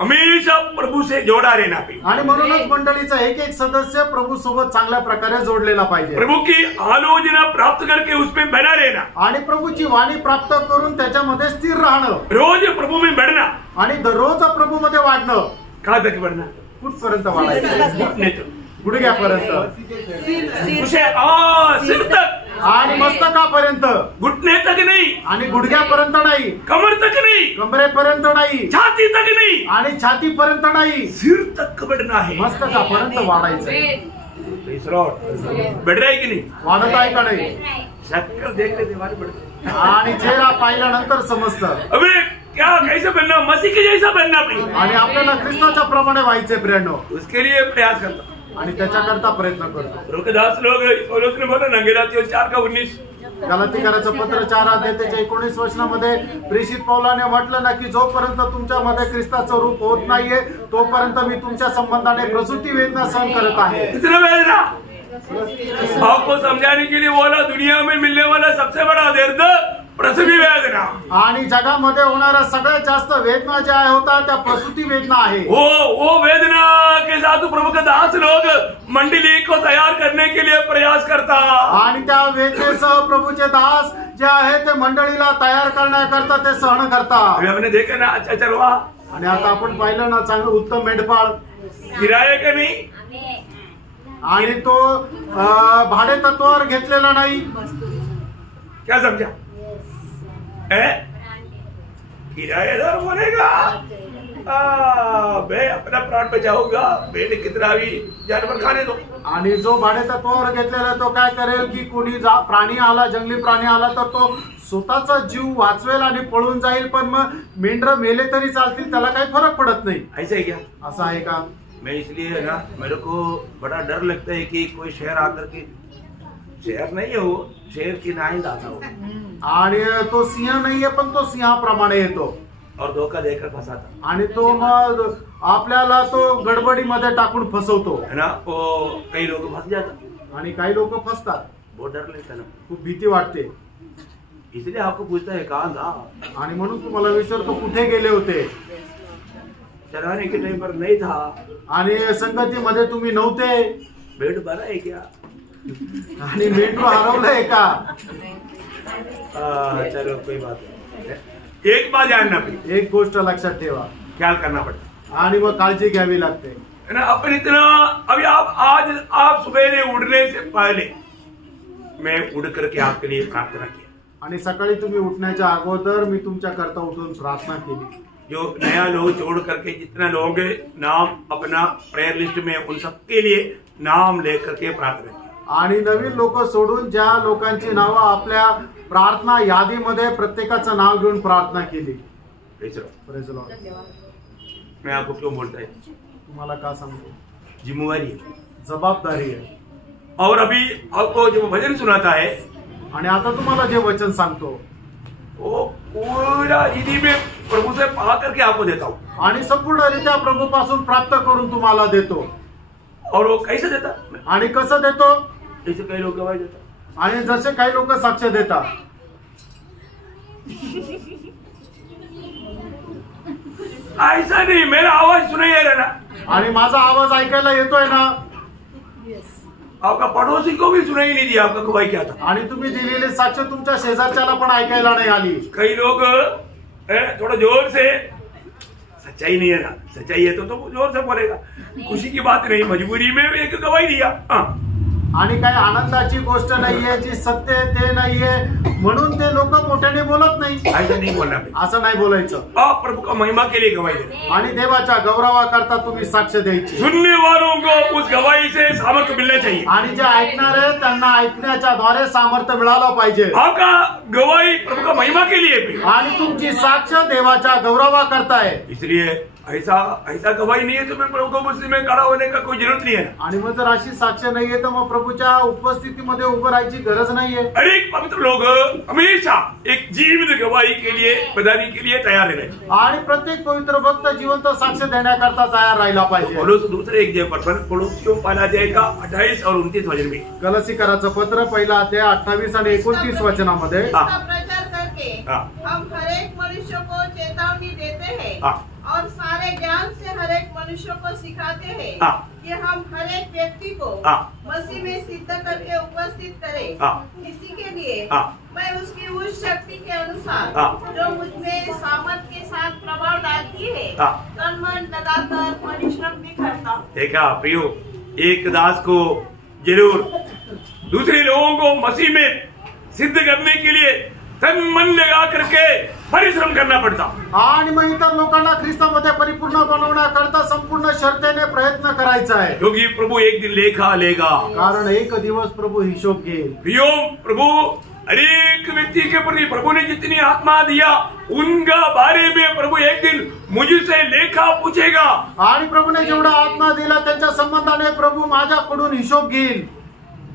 हमेशा प्रभु से जोड़ा रहना चाहिए, आणि म्हणूनच मंडळीचा एक सदस्य प्रभु सोबत चांगल्या प्रकारे जोडलेला पाहिजे। प्रभु की आलोचना प्राप्त करके उसमें बना रहना, आणि प्रभूची वाणी प्राप्त करून त्याच्यामध्ये स्थिर राहणं, रोज प्रभु में बढ़ना, आणि दररोज प्रभू मध्ये वाढणं। कहाँ तक बढ़ना? कुठपर्यंत वाढायचं? गुडघ्यापर्यंत, सिर तक, आणि मस्तकापर्यंत, घुटने तक नहीं, आणि गुडघ्यापर्यंत नाही, कमर तक नहीं, कमरेपर्यंत नाही, छाती तक नहीं, आणि छातीपर्यंत नाही, सिर तक बढ़ना है, मस्तकापर्यंत वाढायचं। बढ़ रहा है कि नहीं? वाढत आहे का नाही? शक्कर देखने से हमारी बढ़ती है। आणि चेहरा पाहिल्यानंतर समजतं अबे क्या कैसे बनना? मसीह के जैसा बनना भाई, आणि आपल्याला ख्रिस्ताच्या प्रमाणे व्हायचे प्रेरणो, उसके लिए प्रयास करता आणि त्याच्याकरता प्रयत्न करतो। रोकदास लोग पौलुस ने बोला ना गलातियों 4:19, गलातीकराचं पत्र 4:19 वचनामध्ये प्रेषित पौलाने म्हटलं ना की जोपर्यंत तुमच्यामध्ये ख्रिस्ताचं रूप होत नाहीये तोपर्यंत मी तुमच्या संबंधाने प्रसूती वेदना सहन करत आहे। कितना वेदना? आपको समझाने के लिए बोला दुनिया में मिलने वाला सबसे बड़ा दर्द प्रसवी वेदना, आणि जगामध्ये होणाऱ्या सगळ्यात जास्त वेदना ज्या होतात त्या प्रसूती वेदना आहे। वो वेदना के साथ प्रभु के दास लोग मंडली को तैयार करने के लिए प्रयास करता, आणि त्या वेदनेसह प्रभूचे दास जे आहे ते मंडळीला तयार करण्याकरता ते सहन करता। हमने देखा ना अच्छा चरवा, आणि आता आपण पाहिलं ना चांगलं उत्तम मेंढपाळ किराए का नहीं, आणि तो भाडे तत्वावर घेतलेला नाही। क्या समझा? किराएदार बोलेगा मैं अपना प्राण बचाऊंगा, मैंने कितना भी जानवर खाने दो, आणि जो भाडे तत्वावर घेतलेला तो काय करेल की कोणी प्राणी आला, जंगली प्राणी आला तर तो स्वतःचा जीव वाचवेल आणि पळून जाईल, पण मग मेंढर मेले तरी चालतील, त्याला काही फरक पडत नाही। ऐसा है क्या? असं आहे का? मैं इसलिए ना मेरे को बड़ा डर लगता है कि कोई शहर आकर के, शहर नहीं है वो, शहर की नाइंद आता हो, आणि तो सिंह नाहीये पण तो सिंहाप्रमाणे येतो और धोखा देकर फंसाता, आणि तो मग आपल्याला तो गडबडीमध्ये टाकून फसवतो, है ना? वो कई लोग फंस जाता, आणि काही लोक फसतात। बहुत डर लगता ना, खूप भीती वाटते, इसलिए आपको पूछता है कहाँ था, आणि म्हणून तुम्हाला विचारतो कुठे गेले होते? चराने के टाइम पर नहीं था, आणि संगतीमध्ये तुम्ही नव्हते, भेड़ भरा है क्या, आणि मेंढरू हरवलंय का? चलो कोई बात नहीं, एक बात जानना पड़ेगी, एक गोष्ट लक्षात ठेवा, ख्याल करना पड़ता आणि मग काळजी घ्यावी लागते, है ना? अपन इतना अभी आप सुबह उड़ने से पहले मैं उड़ करके आपके लिए प्रार्थना किया, आणि सकाळी तुम्ही उठण्याच्या अगोदर मी तुमच्या करता उठून प्रार्थना केली। जो नया लोग छोड़ करके जितना लोग नाम अपना प्रेयर लिस्ट में उन सबके लिए नाम लेकर के प्रार्थना की, आणि नवीन लोक सोडून ज्या लोकांची नावं आपल्या प्रार्थना यादीमध्ये प्रत्येकाचं नाव घेऊन प्रार्थना केली। Praise Praise the Lord। मैं आपको क्यों बोलता है? तुम्हाला का सांगतो? जिम्मेवारी है, जबाबदारी आहे। और अभी आपको जो भजन सुनाता है, आणि आता तुम्हाला जे वचन सांगतो वो पूरा जिंदगी में प्रभु से पा करके आपको देता हूँ, आणि संपूर्णरित्या प्रभूपासून प्राप्त करून तुम्हाला देतो। और वो कैसे देता? आणि कसं देतो? जैसे कई लोग गवाही देता, आणि जसे काही लोक साक्ष देतात, ऐसा नहीं मेरा आवाज सुनाई दे रहा ना, आणि माझा आवाज ऐकायला येतोय ना, आपका पड़ोसी को भी सुनाई नहीं दिया आपका गवाही क्या था, आणि तुम्ही दिलेले साक्ष तुमच्या शेजारच्याला पण ऐकायला नाही आली। कई लोग थोड़ा जोर से, सच्चाई नहीं है ना, सच्चाई है तो जोर से बोलेगा, खुशी की बात नहीं, मजबूरी में एक गवाही दिया, आणि काही आनंदाची गोष्ट नाहीये, जी सत्य आहे ते नाहीये म्हणून ते लोक मोठ्याने बोलत नाही। ऐसा नहीं बोलना, असं नाही बोलायचं, आप प्रभु का महिमा के लिए गवाही देना, आणि देवाच्या गौरवाकरता तुम्ही साक्ष द्यायची, सुनने वालों को उस गवाही से सामर्थ्य मिलना चाहिए, आणि जे ऐकणार आहे त्यांना ऐकण्याच्या द्वारे सामर्थ्य मिळालं पाहिजे। आपका गवाही प्रभु का महिमा के लिए भी, आणि तुमची साक्ष देवाच्या गौरवाकरता आहे। इसलिए ऐसा गवाही नहीं है तो मैं प्रभु को में खड़ा होने का कोई जरूरत नहीं है। आणि मग जर अशी साक्ष नाहीये तर मग प्रभूच्या उपस्थितीमध्ये उभं राहायची गरज नाहीये। अनेक पवित्र लोग हमेशा एक जीवित गवाही के लिए बताने के लिए तैयार रहे आणि प्रत्येक पवित्र भक्त जिवंत साक्ष देण्याकरता तयार राहिला पाहिजे। पौलुस दूसरे एक पर पौलुसियों पहला अध्याय का 28 और 29 वचन में, गलसीकराचं पत्र पहिला अध्याय 28 आणि 29 वचनामध्ये, प्रचार करके हम हर एक मनुष्य को चेतावनी देते हैं और सारे ज्ञान से हर एक मनुष्य को सिखाते हैं कि हम हर एक व्यक्ति को मसीह में सिद्ध करके उपस्थित करें। इसी के लिए मैं उसकी उस शक्ति के अनुसार जो मुझ में सामर्थ के साथ प्रभाव डालती है तन मन लगाकर परिश्रम भी करता हूँ। देखा प्रियो, एक दास को जरूर दूसरे लोगों को मसीह में सिद्ध करने के लिए तन मन लगा करके परिश्रम करना पड़ता आणि मग इतर लोकांना ख्रिस्तामध्ये परिपूर्ण बनवण्याकरता संपूर्ण शर्तेने प्रयत्न करायचा आहे, क्योंकि प्रभु एक दिन लेखा लेगा, कारण एक दिवस प्रभु हिशोब घेईल। प्रियो, प्रभु अनेक व्यक्ति के प्रति प्रभु ने जितनी आत्मा दिया उनका बारे में प्रभु एक दिन मुझसे लेखा पूछेगा। आणि प्रभूने जेवढा आत्मा दिला त्यांच्या संबंधाने प्रभु माझ्याकडून हिशोब घेईल।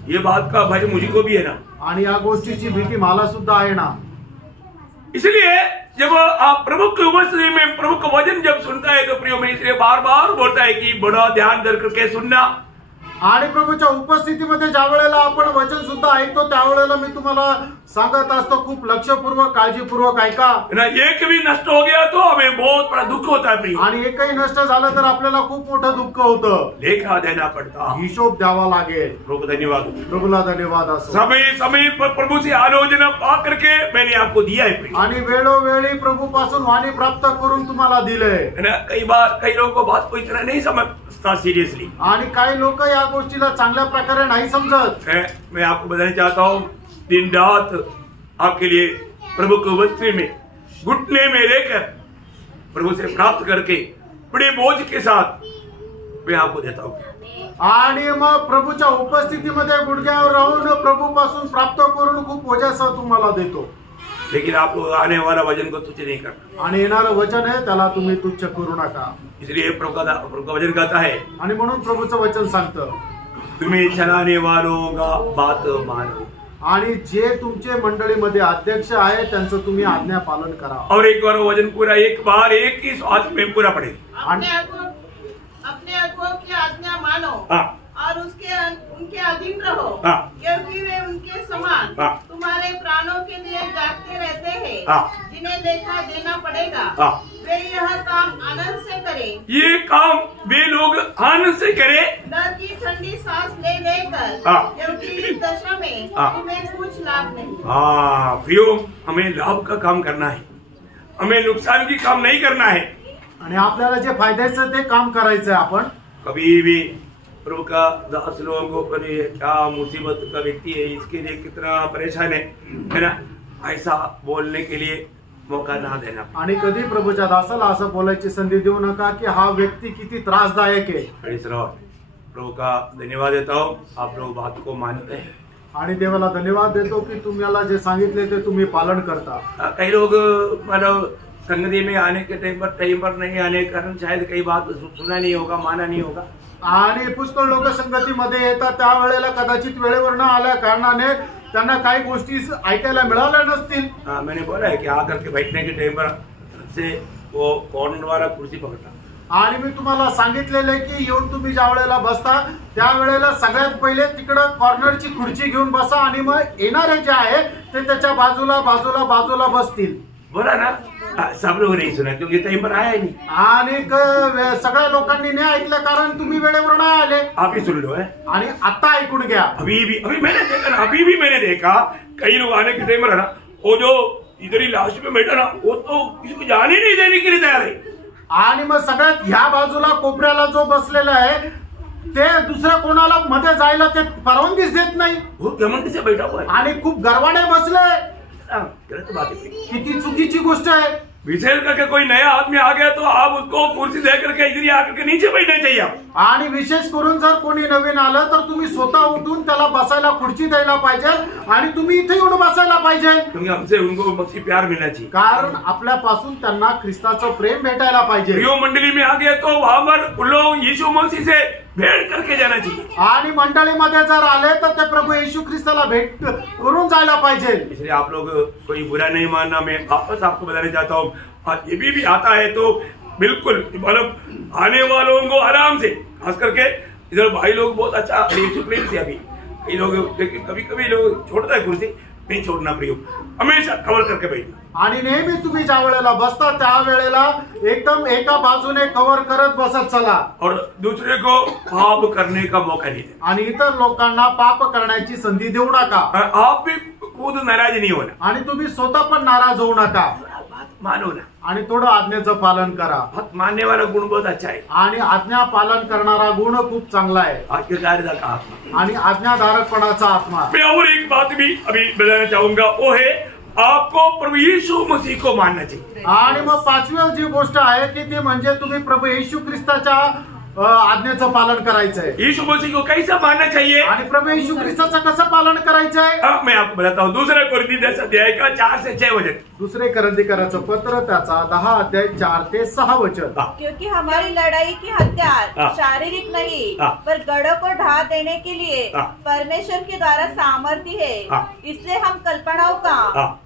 ये बात का भय मुझको भी है ना, आणि या गोष्टीची भीती मला सुद्धा आहे ना। इसलिए जब आप प्रभु के उपस्थिति में प्रभु का वचन जब सुनता है तो प्रियो, मैं इसलिए बार बार बोलता है कि बड़ा ध्यान दर करके सुनना। आणि प्रभूच्या उपस्थितीमध्ये ज्या वेळेला आपण वचन सुद्धा ऐकतो त्यावेळेला मी तुम्हाला सांगत असतो, खूप लक्षपूर्वक काळजीपूर्वक ऐका। एक भी नष्ट हो गया तो हमें बहुत बड़ा दुख होता है प्रिय, आणि एकही नष्ट झालं तर आपल्याला खूप मोठं दुःख होतं, लेखा देना पड़ता, हिशोब द्यावा लागेल। प्रभु धन्यवाद, प्रभुला धन्यवाद असो। समय समय पर प्रभु से आलोचना पा करके मैंने आपको दिया है प्रिय, आणि वेळोवेळी प्रभु पासून वाणी प्राप्त करून तुम्हाला दिले। कई बार कई लोगों को बात को इतना नहीं समझता सीरियसली, आणि काही लोक या गोष्टीला चांगल्या प्रकारे नाही समजत। मैं आपको बताना चाहता हूँ, दिन रात आपके लिए प्रभु के उपस्थिति में घुटने में रहकर प्रभु से प्राप्त करके बड़े बोझ के साथ मैं आपको देता हूँ। आणि मग प्रभूच्या उपस्थितीमध्ये गुडघ्यावर राहून प्रभू पासून प्राप्त करून खूप ओझ्यासह तुम्हाला देतो। लेकिन आप लोग आने वाला वचन को तुच्छ नहीं करना, आणि येणारं वचन आहे त्याला तुम्ही तुच्छ करू नका। इसलिए प्रभु का वचन कहता है, आणि म्हणून प्रभूचं वचन सांगतं, तुम्हें चलाने वालों का बात मानो, आणि जे तुमचे मंडळीमध्ये अध्यक्ष आहे त्यांचं तुम्ही आज्ञा पालन करा। और एक बार वचन पूरा एक बार एक ही श्वास में पूरा पढ़े। अपने अगुओं की आज्ञा मानो और उनके अधीन रहो, क्योंकि वे उनके समान तुम्हारे प्राणों के लिए जागते रहते हैं, जिन्हें लेखा देना पड़ेगा। वे यह काम आनंद से करें, ये काम वे लोग आनंद से करें, डर की ठंडी सांस ले लेकर, क्योंकि इस दशा में तुम्हें कुछ लाभ नहीं। प्रियो, हमें लाभ का काम करना है, हमें नुकसान की काम नहीं करना है, आणि आपल्याला जे फायद्याचं ते काम करायचं आहे। आपण कभी भी प्रभु का दास लोगों को कभी क्या मुसीबत का व्यक्ति है, इसके लिए कितना परेशान है ना, ऐसा बोलने के लिए मौका ना देना। आणि कधी प्रभूच्या दासाला असं बोलायची संधी देऊ नका की हा व्यक्ती किती त्रासदायक आहे। प्रभु का धन्यवाद देता हूँ, आप लोग बात को मानते हैं, आणि देवाला धन्यवाद देतो की तुम्हाला जे सांगितले ते तुम्ही पालन करता। कई लोग मतलब संगति में आने के टाइम पर नहीं आने के कारण शायद कई बात सुना नहीं होगा, माना नहीं होगा, आणि पुष्कळ लोक संगतीमध्ये येतात त्यावेळेला कदाचित वेळेवर न आल्या कारणाने त्यांना काही गोष्टी ऐकायला मिळाल्या नसतील। मैंने बोला है कि आकर के बैठने के टाइम पर से वो कॉर्नर वाला कुर्सी पकड़ना, आणि मी तुम्हाला सांगितलेले की येऊन तुम्ही ज्या वेळेला बसता त्यावेळेला सगळ्यात पहिले तिकडं कॉर्नरची खुर्ची घेऊन बसा, आणि मग येणारे जे आहे ते त्याच्या बाजूला बाजूला बाजूला बसतील। बोला ना, सब लोग नहीं सुना क्योंकि टाइम पर आया ही नहीं, आणि सगळ्या लोकांनी नाही ऐकलं कारण तुम्ही वेळेवर नाही आले। आप ही सुन लो है, आणि आता ऐकून घ्या। अभी मैंने देखा ना, अभी भी मैंने देखा कई लोग आने के टाइम पर ना, वो जो इधर ही लास्ट में बैठा ना, वो तो किसी को जाने नहीं देने के लिए तैयार है, आणि मग सगळ्यात ह्या बाजूला कोपऱ्याला जो बसलेला आहे ते दुसऱ्या कोणाला मध्ये जायला ते परवानगीच देत नाही, वो घमंड से बैठा हुआ है आणि खूप गर्वाने बसले। गलत बात है, किती चुकीची गोष्ट आहे। विशेष करके कोई नया आदमी आ गया तो आप उसको कुर्सी दे करके इधर आकर के नीचे बैठना चाहिए आप। आणि विशेष करून जर कोणी नवीन आलं तर तुम्ही स्वतः उठून त्याला बसायला खुर्ची द्यायला पाहिजे आणि तुम्ही इथे येऊन बसायला पाहिजे, क्योंकि हमसे उनको मसीह प्यार मिलना चाहिए, कारण आपल्यापासून त्यांना ख्रिस्ताचं प्रेम भेटायला पाहिजे। प्रियो मंडली में आ गए तो वहां पर लोग यीशु मसीह से भेंट करके जाना चाहिए, आणि मंडळीमध्ये जर आले तर ते प्रभू येशू ख्रिस्ताला भेट करून जायला पाहिजे। इसलिए आप लोग कोई बुरा नहीं मानना, मैं वापस आपको बताना चाहता हूँ, ये भी आता है तो बिल्कुल मतलब आने वालों को आराम से, खास करके इधर भाई लोग बहुत अच्छा प्रेम से, अभी कई लोग लेकिन कभी कभी लोग छोड़ता है कुर्सी, नहीं छोड़ना प्रियो, हमेशा कवर करके बैठना। आणि नेहमी तुम्ही ज्या वेळेला बसता त्या वेळेला एकदम एका बाजूने कव्हर करत बसत चला, और दूसरे को पाप करने का मौका नहीं देना, आणि इतर लोकांना पाप करण्याची संधी देऊ नका। आप भी खुद नाराज नहीं होना, आणि तुम्ही स्वतः पण नाराज होऊ नका, मानो ना, आणि थोडं आज्ञेचं पालन करा। बात मानने वाला गुण बहुत अच्छा है, आणि आज्ञा पालन करणारा गुण खूप चांगला आहे, आज्ञाकारिता का आत्मा आणि आज्ञाधारकपणाचा आत्मा। मैं और एक बात भी अभी बताना चाहूंगा, वो है आपको प्रभु यीशु मसीह को मानना चाहिए। आणि मग पाचवी जी गोष्ट आहे की ती म्हणजे तुम्ही प्रभू येशू ख्रिस्ताच्या आज्ञेचं पालन करायचंय। यीशु मसीह को कैसा मानना चाहिए आणि प्रभू येशू ख्रिस्ताचं कसं पालन करायचंय मैं आपको बताता हूँ। दूसरा कोरिन्थियों अध्याय का 4 से 6 वचन, दुसरे करंथीकराचं पत्र त्याचा 10 अध्याय 4 ते 6 वचन। क्योंकि हमारी लड़ाई की हथियार शारीरिक नहीं पर गढ़ों को ढा देने के लिए परमेश्वर के द्वारा सामर्थ्य है, इसलिए हम कल्पनाओं का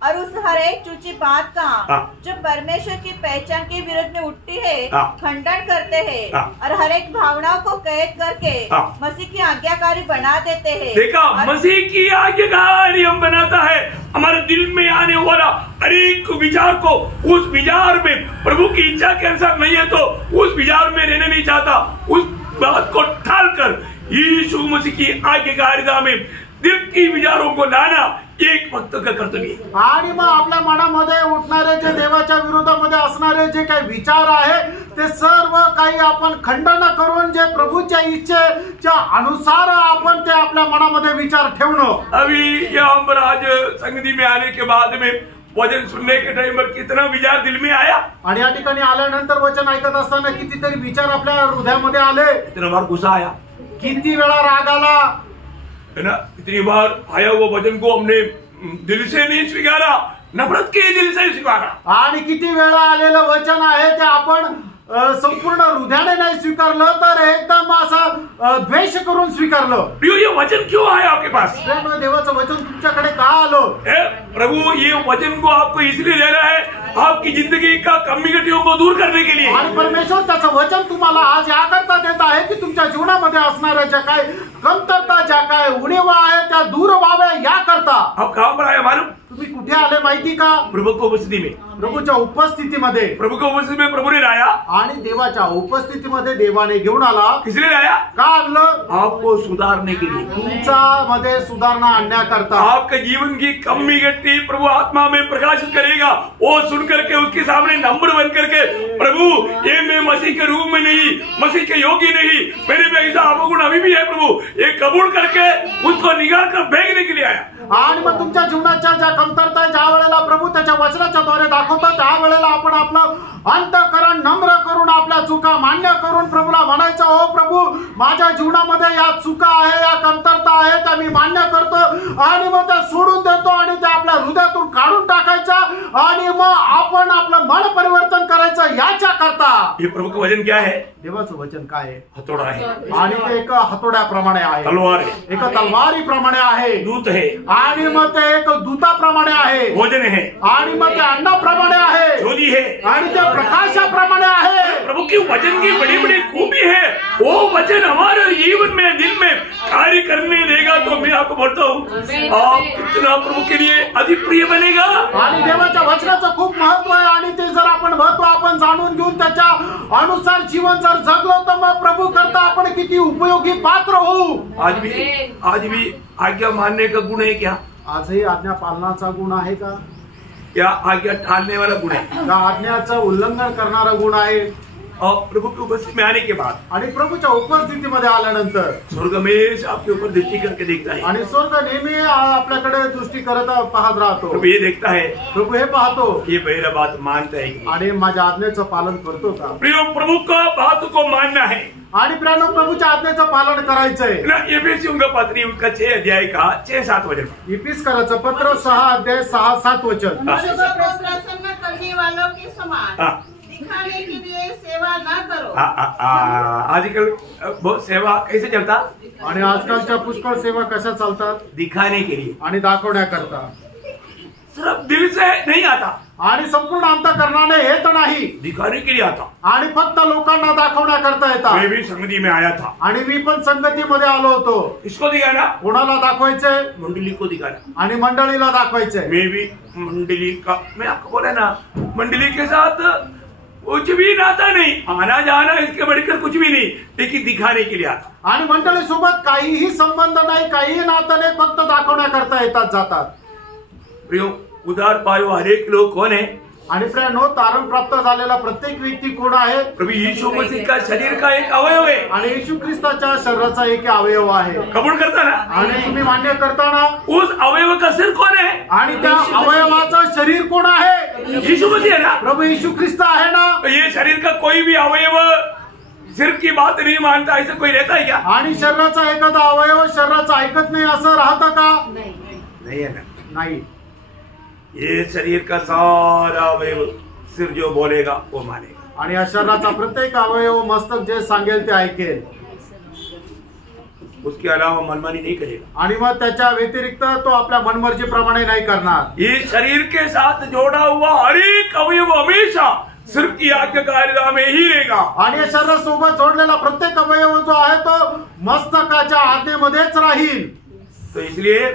और उस हर एक चूची बात का जो परमेश्वर की पहचान के विरुद्ध में उठती है खंडन करते हैं और हर एक भावनाओं को कैद करके मसीह की आज्ञाकारी बना देते हैं। देखा, मसीह की आज्ञाकारी हम बनाता है, हमारे दिल में आने वाला हर एक विचार को, उस विचार में प्रभु की इच्छा के अनुसार नहीं है तो उस विचार में रहना नहीं चाहता, उस बात को टालकर यीशु मसीह की आज्ञाकारिता में दिल की विचारों को लाना एक भक्त का कर्तव्य है। आणि मग आपल्या मनामध्ये उठणारे जे देवाच्या विरोधामध्ये असणारे जे काही विचार आहे ते सर्व काही आपण खंडन करून जे प्रभूच्या इच्छेच्या अनुसार आपण ते आपल्या मनामध्ये विचार ठेवणं। अभी यहाँ पर आज संगति में आने के बाद में वचन सुनने के टाइम पर कितना विचार दिल में आया, आणि या ठिकाणी आल्यानंतर वचन ऐकत असताना कितीतरी विचार आपल्या हृदयामध्ये आले, कितना बार गुस्सा आया, किती वेळा राग आला, है ना, इतनी बार आया वो वचन को हमने दिल से नहीं स्वीकारा, नफरत के दिल से स्वीकारा, आणि किती वेळा आलेलं वचन आहे ते आपण संपूर्ण हृदयाने नाही स्वीकारलं तर एकदम असं द्वेष करून स्वीकारलं। प्रियो, ये वचन क्यों आया आपके पास? देवाचं वचन तुमच्याकडे का आलं? प्रभु ये वचन को आपको इसलिए दे रहा है आपकी जिंदगी का कमियों को दूर करने के लिए, आणि परमेश्वर त्याचं वचन तुम्हाला आज याकरता देत आहे की तुमच्या जीवनामध्ये असणाऱ्या ज्या काय कमतरता, ज्या काय उणीवा आहे त्या दूर व्हाव्या याकरता। आप कहां पर आए मालूम? तुम्ही कुठे आले माहिती का? प्रभु को उपस्थिति में, प्रभूच्या उपस्थितीमध्ये। प्रभु को उपस्थिति में प्रभु ने लाया, आणि देवाच्या उपस्थितीमध्ये देवाने घेऊन आला। किसने लाया? का आणलं? आपको सुधारने के लिए, तुमच्या मध्ये सुधारणा आणण्याकरता। आपके जीवन की कमी घटी प्रभु आत्मा में प्रकाशित करेगा, वो सुन करके उसके सामने नंबर बन करके प्रभु ये मैं मसीह के रूप में नहीं, मसीह के योग्य नहीं, मेरे में ऐसा अवगुण अभी भी है प्रभु, ये कबूल करके उसको निकाल कर फेंकने के लिए आया। आणि मग तुमच्या जीवनाच्या ज्या कमतरता ज्या वेळेला प्रभू त्याच्या वचनाच्या द्वारे दाखवतात त्यावेळेला आपण आपलं अंतःकरण नम्र करून आपल्या चुका मान्य करून प्रभूला म्हणायचं, हो प्रभू माझ्या जीवनामध्ये या चुका आहे, या कमतरता आहे, त्या मी मान्य करतो, आणि मग त्या सोडून देतो आणि त्या आपल्या हृदयातून काढून टाकायच्या आणि मग आपण आपलं मन परिवर्तन करायचं याच्या करता। ये प्रभु का वचन क्या है? देवाचं वचन काय आहे? हथौड़ा है, आणि ते एक हतोड्याप्रमाणे आहे, तलवार है, एक तलवारीप्रमाणे आहे, दूत है, आणि मग ते एक दूताप्रमाणे आहे, भोजन है, आणि मग ते अन्नाप्रमाणे आहे, ज्योति है, आणि ते प्रकाशाप्रमाणे आहे। प्रभु की वचन की बड़ी बड़ी खूबी है, वो वचन हमारे जीवन में दिल में कार्य करने देगा तो मैं आपको बोलता हूँ आप कितना प्रभु के लिए अधिक प्रिय बनेगा। आणि देवाच्या वचनाचं खूप महत्व आहे, आणि ते जर आपण महत्व आपण जाणून घेऊन त्याच्या अनुसार जीवन जर जगलो तर मग प्रभू करता आपण किती उपयोगी पात्र होऊ। आज भी आज्ञा मानने का गुण है क्या? आजही आज्ञा पालनाचा गुण आहे का? या आज्ञा टाळने वाला गुण आहे का आज्ञाचं उल्लंघन करणारा गुण आहे? और प्रभु की उपस्थिति में आने के बाद आणि प्रभूच्या उपस्थितीमध्ये आल्यानंतर स्वर्ग में आपके ऊपर दृष्टि करके देखता है, आणि स्वर्ग नेहमी आपल्याकडे दृष्टी करत पाहत राहतो. प्रभु ये देखता है प्रभू हे पाहतो ये बहिरा बात मानता है कि नहीं? आणि माझ्या आज्ञेचं पालन करतो का. प्रियो, प्रभु का बात को मानना है आणि प्रियानो, प्रभूच्या आज्ञेचं पालन करायचंय ना. एफेसियों का पत्री उनका 6 अध्याय का 6-7 वचन. इफिसकराचं पत्र 6 अध्याय 6-7 वचन. मनुष्य को प्रसन्न करने वालों के समान दिखाने के लिए सेवा न करो. आजकल बहुत सेवा कैसे चलता, आणि आजकालच्या पुष्कळ सेवा कशा चालतात, दिखाने के लिए, आणि दाखवण्याकरता. सिर्फ दिल से नहीं आता, आणि संपूर्ण अंतःकरणाने येत नाही, दिखाने के लिए आता. आणि फक्त लोकांना दाखवण्याकरता येतात. मैं भी संगति में आया था. आणि मी पण संगतीमध्ये आलो होतो. इसको दिखाना, कोणाला दाखवायचंय, मंडली को दिखाना. आणि मंडळीला दाखवायचंय. मैं भी मंडली का, मैं आपको बोला ना, मंडली के साथ कुछ भी नाता नहीं, आना जाना इसके बढ़कर कुछ भी नहीं, लेकिन दिखाने के लिए आता. आणि मंडळी सोबत काहीही संबंध नाही, काहीही नातं नाही, फक्त दाखवण्याकरता येतात जातात. प्रियो, उधार पायो हर एक लोग कौन है? आणि प्रियानो, तारण प्राप्त झालेला प्रत्येक व्यक्ती कोण आहे? प्रभु यीशु मसीह का शरीर का एक अवयव है. आणि येशू ख्रिस्ताच्या शरीराचा एक अवयव आहे. कबूल करता ना? आणि तुम्ही मान्य करताना उस अवयव का सिर कौन है? आणि त्या अवयवाचं शरीर कोण आहे? यीशु मसीह है ना. प्रभू येशू ख्रिस्त आहे ना. तो ये शरीर का कोई भी अवयव सिर की बात नहीं मानता, ऐसा कोई रहता है क्या? आणि शरीराचा एखादा अवयव शरीराचं ऐकत नाही असं राहतं का? नहीं है ना. नाही. ये शरीर का सारा अवयव सिर जो बोलेगा वो मानेगा. आणि या शरीराचा प्रत्येक अवयव मस्तक जे सांगेल ते ऐकेल. उसके अलावा मनमानी नहीं करेगा. आणि मग त्याच्या व्यतिरिक्त तो आपल्या मनमर्जीप्रमाणे नाही करणार. ये शरीर के साथ जोड़ा हुआ हर एक अवयव हमेशा सिर्फ की आज्ञाकारिता में ही रहेगा. आणि या शरीरासोबत जोडलेला प्रत्येक अवयव जो आहे तो मस्तकाच्या आज्ञेमध्येच राहील. तो इसलिए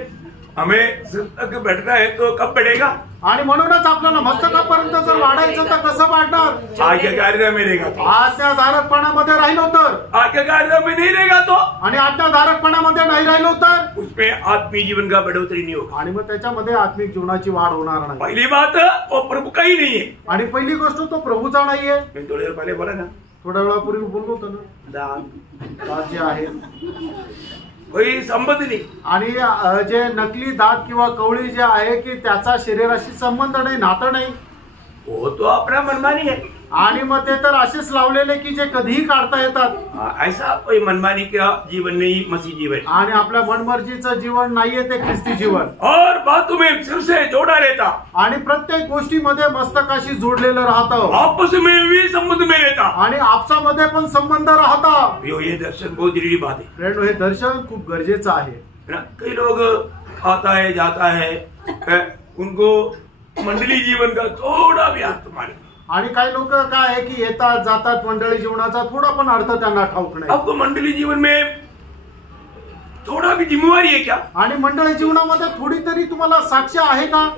हमें सिर तक बैठना है तो कब बैठेगा? आणि म्हणूनच आपल्याला मस्तकापर्यंत जर वाढायचं तर कसं वाढणार? आज्ञाकारिता में रहेगा तो. आज्ञाधारकपणामध्ये राहिलो तर. आज्ञाकारिता में नहीं रहेगा तो. आणि आज्ञाधारकपणामध्ये नाही राहिलो तर उसमें आत्मीय जीवन का बढ़ोतरी नहीं होगा. आणि मग त्याच्यामध्ये आत्मिक जीवनाची वाढ होणार नाही. पहली बात वो प्रभु का ही नहीं है. आणि पहिली गोष्ट तो प्रभूचा नाहीये. मैं थोड़ी देर पहले बोला ना, थोड्या वेळापूर्वी बोललो होतो ना, दात जे आहे कोई संबंध नहीं. आणि जे नकली दात किंवा कवळी जे आहे की त्याचा शरीराशी संबंध नाही, नातं नाही. वो तो अपना मनमानी है. आणि मग ते तर असेच लावलेले की जे कधीही काढता येतात. ऐसा कोई मनमानी का जीवन नहीं, मसीह जीवन. आणि आपल्या मनमर्जीचं जीवन नाहीये ते ख्रिस्ती जीवन. और बातों में सिर से जोड़ा रहता. आणि प्रत्येक गोष्टीमध्ये मस्तकाशी जोडलेलं राहतं. आपस में भी संबंध में रहता. आणि आपसामध्ये पण संबंध राहता. ये दर्शन बहुत जरूरी बात है. फ्रेंड, हे दर्शन खूप गरजेचं आहे. कई लोग आता है जाता है, उनको मंडली जीवन का थोड़ा भी अर्थ मालूम. आणि काही लोक काय आहे की येतात जातात, मंडळी जीवनाचा थोडा पण अर्थ त्यांना ठाऊक नाही. आपको मंडली जीवन में थोड़ा भी जिम्मेवारी है क्या? आणि मंडळी जीवनामध्ये थोडी तरी तुम्हाला साक्ष आहे का?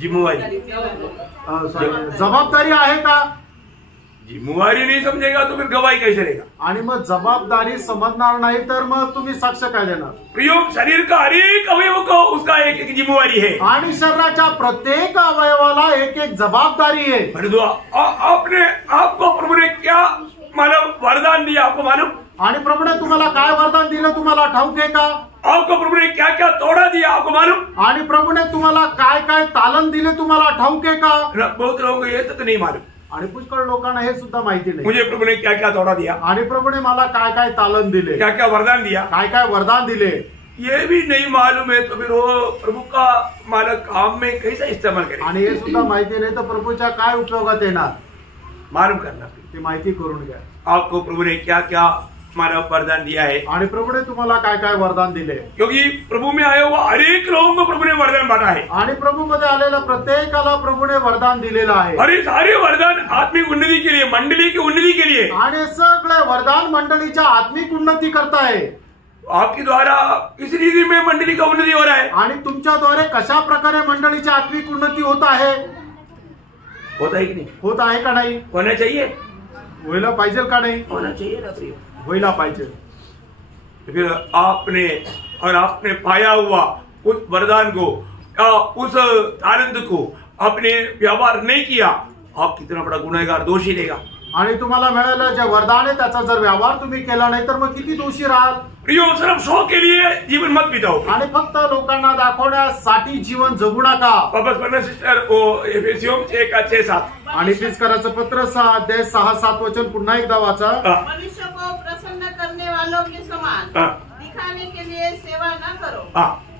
जिम्मेवारी, जबाबदारी आहे का? जिम्मेवारी नहीं समझेगा तो फिर गवाही कैसे रहेगा? आणि मग जबाबदारी समजणार नाही तर मग तुम्ही साक्ष काय देणार? प्रयोग शरीर का हर एक अवयव को उसका एक एक जिम्मेवारी है. आणि शरीराच्या प्रत्येक अवयवाला एक एक जबाबदारी आहे. आपने आपको प्रभु ने क्या मालूम वरदान दिया? आपको मालूम? आणि प्रभूने तुम्हाला काय वरदान दिलं तुम्हाला ठाऊक आहे का? आपको प्रभु ने क्या क्या तोड़ा दिया? आपको मालूम? आणि प्रभूने तुम्हाला काय काय तालन दिले तुम्हाला ठाऊक आहे का? बहुत लोगों को ये तक नहीं मालूम. आणि पुष्कळ लोकांना हे सुद्धा माहिती नाही. मुझे प्रभु ने क्या क्या तोड़ा दिया, आणि प्रभूने मला काय काय तालन दिले, क्या क्या वरदान दिया, काय काय वरदान दिले, ये भी नहीं मालूम है तो फिर वो प्रभु का मालक काम में कैसा इस्तेमाल करे? आणि हे सुद्धा माहिती नाही तर प्रभूच्या काय उपयोगात येणार? मालूम करना. ती माहिती करून घ्या. आपको प्रभु ने क्या क्या मानव वरदान दिया है, आणि प्रभूने तुम्हाला काय काय वरदान दिले. क्योंकि प्रभु में आया हुआ हर एक लोगों को प्रभु ने वरदान बांटा है. आणि प्रभू मध्ये आलेल्या प्रत्येकाला प्रभूने वरदान दिलेलं आहे. और ये सारे वरदान आत्मिक उन्नति के लिए, मंडली की उन्नति के लिए. आणि सगळे वरदान मंडळीच्या आत्मिक उन्नती करताय. आपके द्वारा किस रीति में मंडली का उन्नति हो रहा है? आणि तुमच्याद्वारे कशा प्रकारे मंडळीची आत्मिक उन्नती होत आहे? होता है कि नहीं? होत आहे का नाही? होना चाहिए. व्हायला पाहिजे का नाही? होना चाहिए ना प्रिय. व्हायला पाहिजे. फिर आपने और आपने पाया हुआ उस वरदान को, उस तारंत को आपने व्यवहार नहीं किया, आप कितना बड़ा गुनहगार दोषी रहेगा. आणि तुम्हाला मिळालेलं जे वरदान आहे त्याचा जर व्यवहार तुम्ही केला नाही तर मग किती दोषी राहाल. प्रियो, सिर्फ शो के लिए जीवन मत बिताओ. आणि फक्त लोकांना दाखवण्यासाठी जीवन जगू नका. वापस पढ़ना सिस्टर ओ एफेसियों 1:6-7. आणि फिलिप्पियराचं पत्र 6:6-7 वचन पुन्हा एकदा वाचा. मनुष्य को प्रसन्न करने वालों के समान दिखाने के लिए सेवा न करो,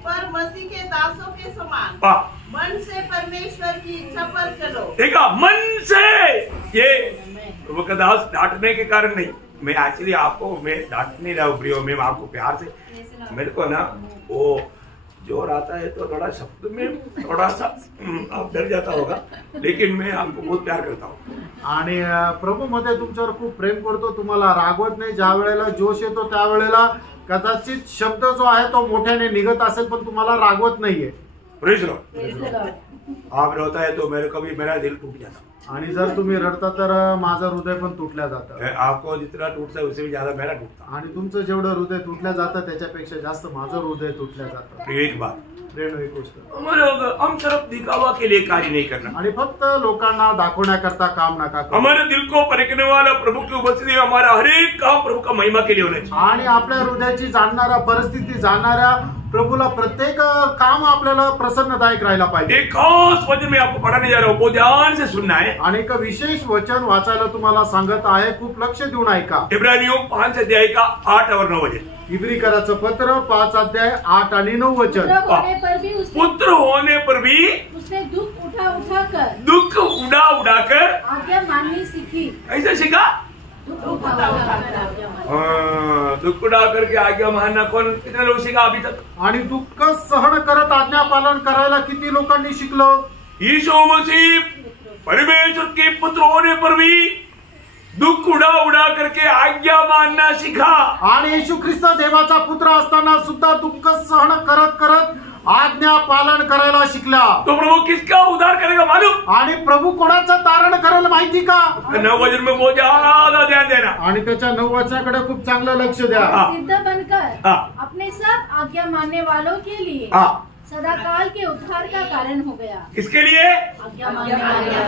पर मसीह के दासों के समान मन से परमेश्वर की इच्छा पर चलो. देखा, मन से. ये प्रभु का दास डांटने के कारण नहीं, मैं एक्चुअली आपको मैं डांट नहीं रहा हूँ प्रियो, मैं आपको प्यार से, मेरे को ना वो जोर आता है तो थोड़ा शब्द में थोड़ा सा आप डर जाता होगा, लेकिन मैं आपको बहुत प्यार करता हूँ. आणि प्रभू मध्ये तुमच्यावर खूप प्रेम करतो, तुम्हाला रागवत नाही. ज्या वेळेला जोश येतो त्यावेळेला कदाचित शब्द जो आहे तो मोठ्याने निघत असेल पण तुम्हाला रागवत नाहीये. Praise Lord. आप रोता है तो मेरे कभी मेरा दिल टूट जाता. आणि जर तुम्ही रडता तर माझं हृदय पण तुटल्या जातं. आपको जितना टूटता है उससे भी ज्यादा मेरा टूटता. आणि तुमचं जेवढं हृदय तुटल्या जातं त्याच्यापेक्षा जास्त माझं हृदय तुटल्या जातं. एक बात, एक गोष्ट, हम सिर्फ दिखावा के लिए कार्य नहीं करना. आणि फक्त लोकांना दाखवण्याकरता काम नका करू. हमारे दिल को परखने वाला प्रभु की उपस्थिति में हमारा हर एक काम प्रभु का महिमा के लिए होना चाहिए. आणि आपल्या हृदयाची जाणणारा, परिस्थिती जाणणाऱ्या प्रभूला प्रत्येक काम आपल्याला प्रसन्नदायक राहायला पाहिजे. एक खास वचन में आपको पढ़ाने जा रहा हूँ, बहुत ध्यान से सुनना है. आणि एक विशेष वचन वाचायला तुम्हाला सांगत आहे, खूप लक्ष देऊन ऐका. इब्रानियों 5:8 और 9 वचन. इब्रिकराचं पत्र 5:8 आणि 9 वचन. पुत्र होने पर भी उसने दुख उठा कर आज्ञा माननी सीखी. ऐसे सीखा. दुख उठा करके आज्ञा मानना कौन, कितने लोग सीखा अभी तक. आणि दुःख सहन करत आज्ञा पालन करायला किती लोकांनी शिकलो. यीशु मसीह परमेश्वर के पुत्र होने पर भी दुख उडा करके आज्ञा मानना सीखा. आणि येशू ख्रिस्त देवाचा पुत्र असताना सुद्धा दुःख सहन करत करत आज्ञा पालन करायला शिकला. तो प्रभु किसका उद्धार करेगा मालूम. आणि प्रभू कोणाचं तारण करेल माहिती का. 9 वचन में बहुत ज्यादा ध्यान देना. आणि त्याच्या 9 वचनाकडे खूप चांगलं लक्ष द्या. सिद्ध बनकर अपने साथ आज्ञा मानने वालों के लिए सदाकाल के उद्धार का कारण हो गया. किसके लिए.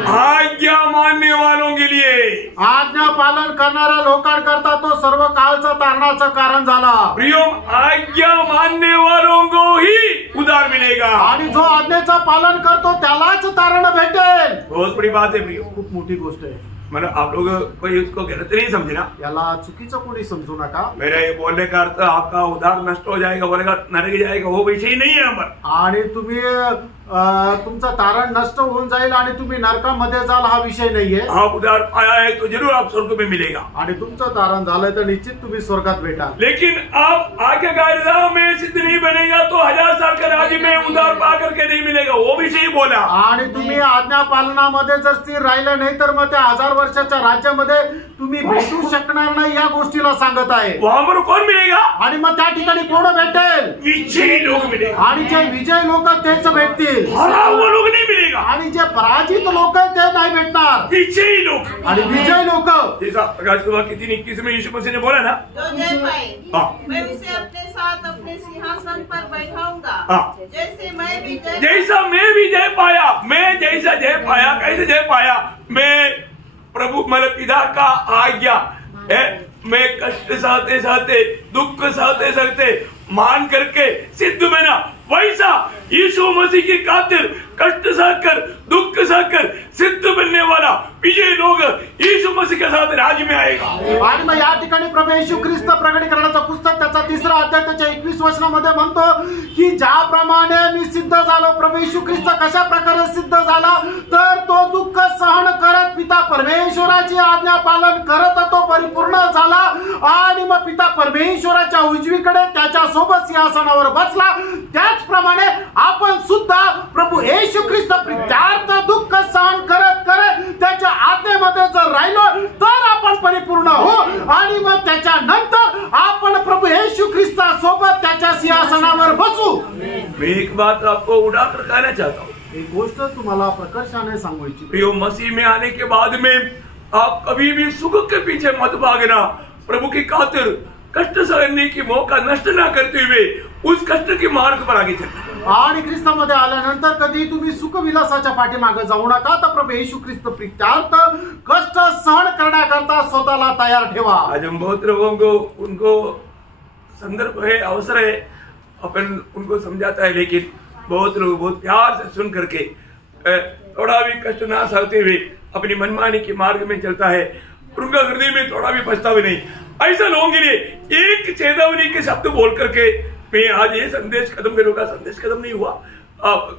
आज्ञा मानने वालों के लिए. आज्ञा पालन करणाऱ्या लोकांकरता तो सर्व काळचं तारणाचं कारण झाला. प्रियो, आज्ञा मानने वालों को ही उद्धार मिलेगा. आणि जो आज्ञेचं पालन करतो त्यालाच तारण भेटेल. बहुत बड़ी बात है प्रियो, खूप मोठी गोष्ट आहे. मतलब आप लोग कोई इसको गलत नहीं समझना, याला चुकीचं कोणी समजू नका. मेरा ये बोलने का अर्थ आपका उद्धार नष्ट हो जाएगा, बोलेगा नरक जाएगा, वो विषय नहीं है हमारा. आणि तुम्ही तुमचं तारण नष्ट होऊन जाईल आणि तुम्ही नरकामध्ये जाल हा विषय नाहीये. आप उद्धार पाया है तो जरूर आप स्वर्ग में मिलेगा. आणि तुमचं तारण झालंय तर निश्चित तुम्ही स्वर्गात भेटाल. लेकिन आप आज्ञाकारिता में सिद्ध नहीं बनेगा तो 1000 साल का राज्य में उद्धार पा करके नहीं मिलेगा, वो विषय बोला. आणि तुम्ही आज्ञा पालनामध्ये जर स्थिर राहिलं नाही तर मग त्या 1000 वर्षाच्या राज्यामध्ये तुम्ही भेटू शकणार नाही या गोष्टीला सांगत आहे. वहां पर कौन मिलेगा. आणि मग त्या ठिकाणी कोण भेटेल. विजयी लोक मिलेगा. आणि जे विजय लोक तेच भेटतील. हरा हुआ लोग नहीं मिलेगा. आणि जे पराजित लोक आहेत ते नाही भेटणार. विजयी लोग. आणि विजय लोक. जैसा प्रकाश सुबह की 3:21 में यीशु मसीह ने बोला ना, जो जय पाए मैं उसे अपने साथ अपने सिंहासन पर बैठाऊंगा, जैसे मैं भी जय पाया. मैं जैसा जय पाया, कैसे जय पाया. मैं प्रभु मतलब पिता का आज्ञा मैं कष्ट सहते सहते दुख सहते सहते मान करके सिद्ध बना, वैसा यीशु मसीह की खातिर कष्ट सहकर दुख सहकर सिद्ध बनने वाला विजय लोग यीशु मसीह के साथ राज्य में आएगा. आणि मग या ठिकाणी प्रभू येशू ख्रिस्त प्रकटीकरणाचं पुस्तक त्याचा 3रा अध्याय त्याच्या 21 वचनामध्ये म्हणतो की ज्याप्रमाणे मी सिद्ध झालो, प्रभू येशू ख्रिस्त कशा प्रकारे सिद्ध झाला तर तो दुःख सहन करत पिता परमेश्वराची आज्ञा पालन करत तो परिपूर्ण झाला. आणि मग पिता परमेश्वराच्या उजवीकडे त्याच्या सोबत सिंहासनावर बसला. त्याचप्रमाणे आपण सुद्धा प्रभू येशू ख्रिस्त प्रित्यार्थ दुःख सहन करत करत त्याच्या आज्ञेमध्ये जर राहिलो तर आपण परिपूर्ण हो. आणि मग त्याच्यानंतर आपण प्रभू येशू ख्रिस्ता सोबत त्याच्या सिंहासनावर बसू. मैं एक बात आपको उड़ा कर कहना चाहता हूँ. एक गोष्ट तुम्हाला प्रकर्षाने सांगायची. प्रियो, मसीह में आने के बाद में आप कभी भी सुख के पीछे मत भागना. प्रभु की खातिर कष्ट सहने की मौका नष्ट ना करते हुए उस कष्ट के मार्ग पर आगे चलते। आणि ख्रिस्तामध्ये आल्यानंतर कधी तुम्ही सुखविलासाच्या पाठीमागे जाऊ नका, तर प्रभू येशू ख्रिस्त प्रीत्यार्थ कष्ट सहन करण्याकरता स्वतःला तयार ठेवा। आज हम बहुत लोगों को उनको संदर्भ है, अवसर है, अपन उनको समझाता है, लेकिन बहुत लोग बहुत प्यार से सुन करके थोड़ा भी कष्ट ना सहते हुए अपनी मनमानी के मार्ग में चलता है, उनका हृदय में थोड़ा भी पछतावा नहीं। ऐसा लोगों के लिए एक चेतावनी के शब्द बोल करके मैं आज ये संदेश खत्म करूंगा। संदेश खत्म नहीं हुआ,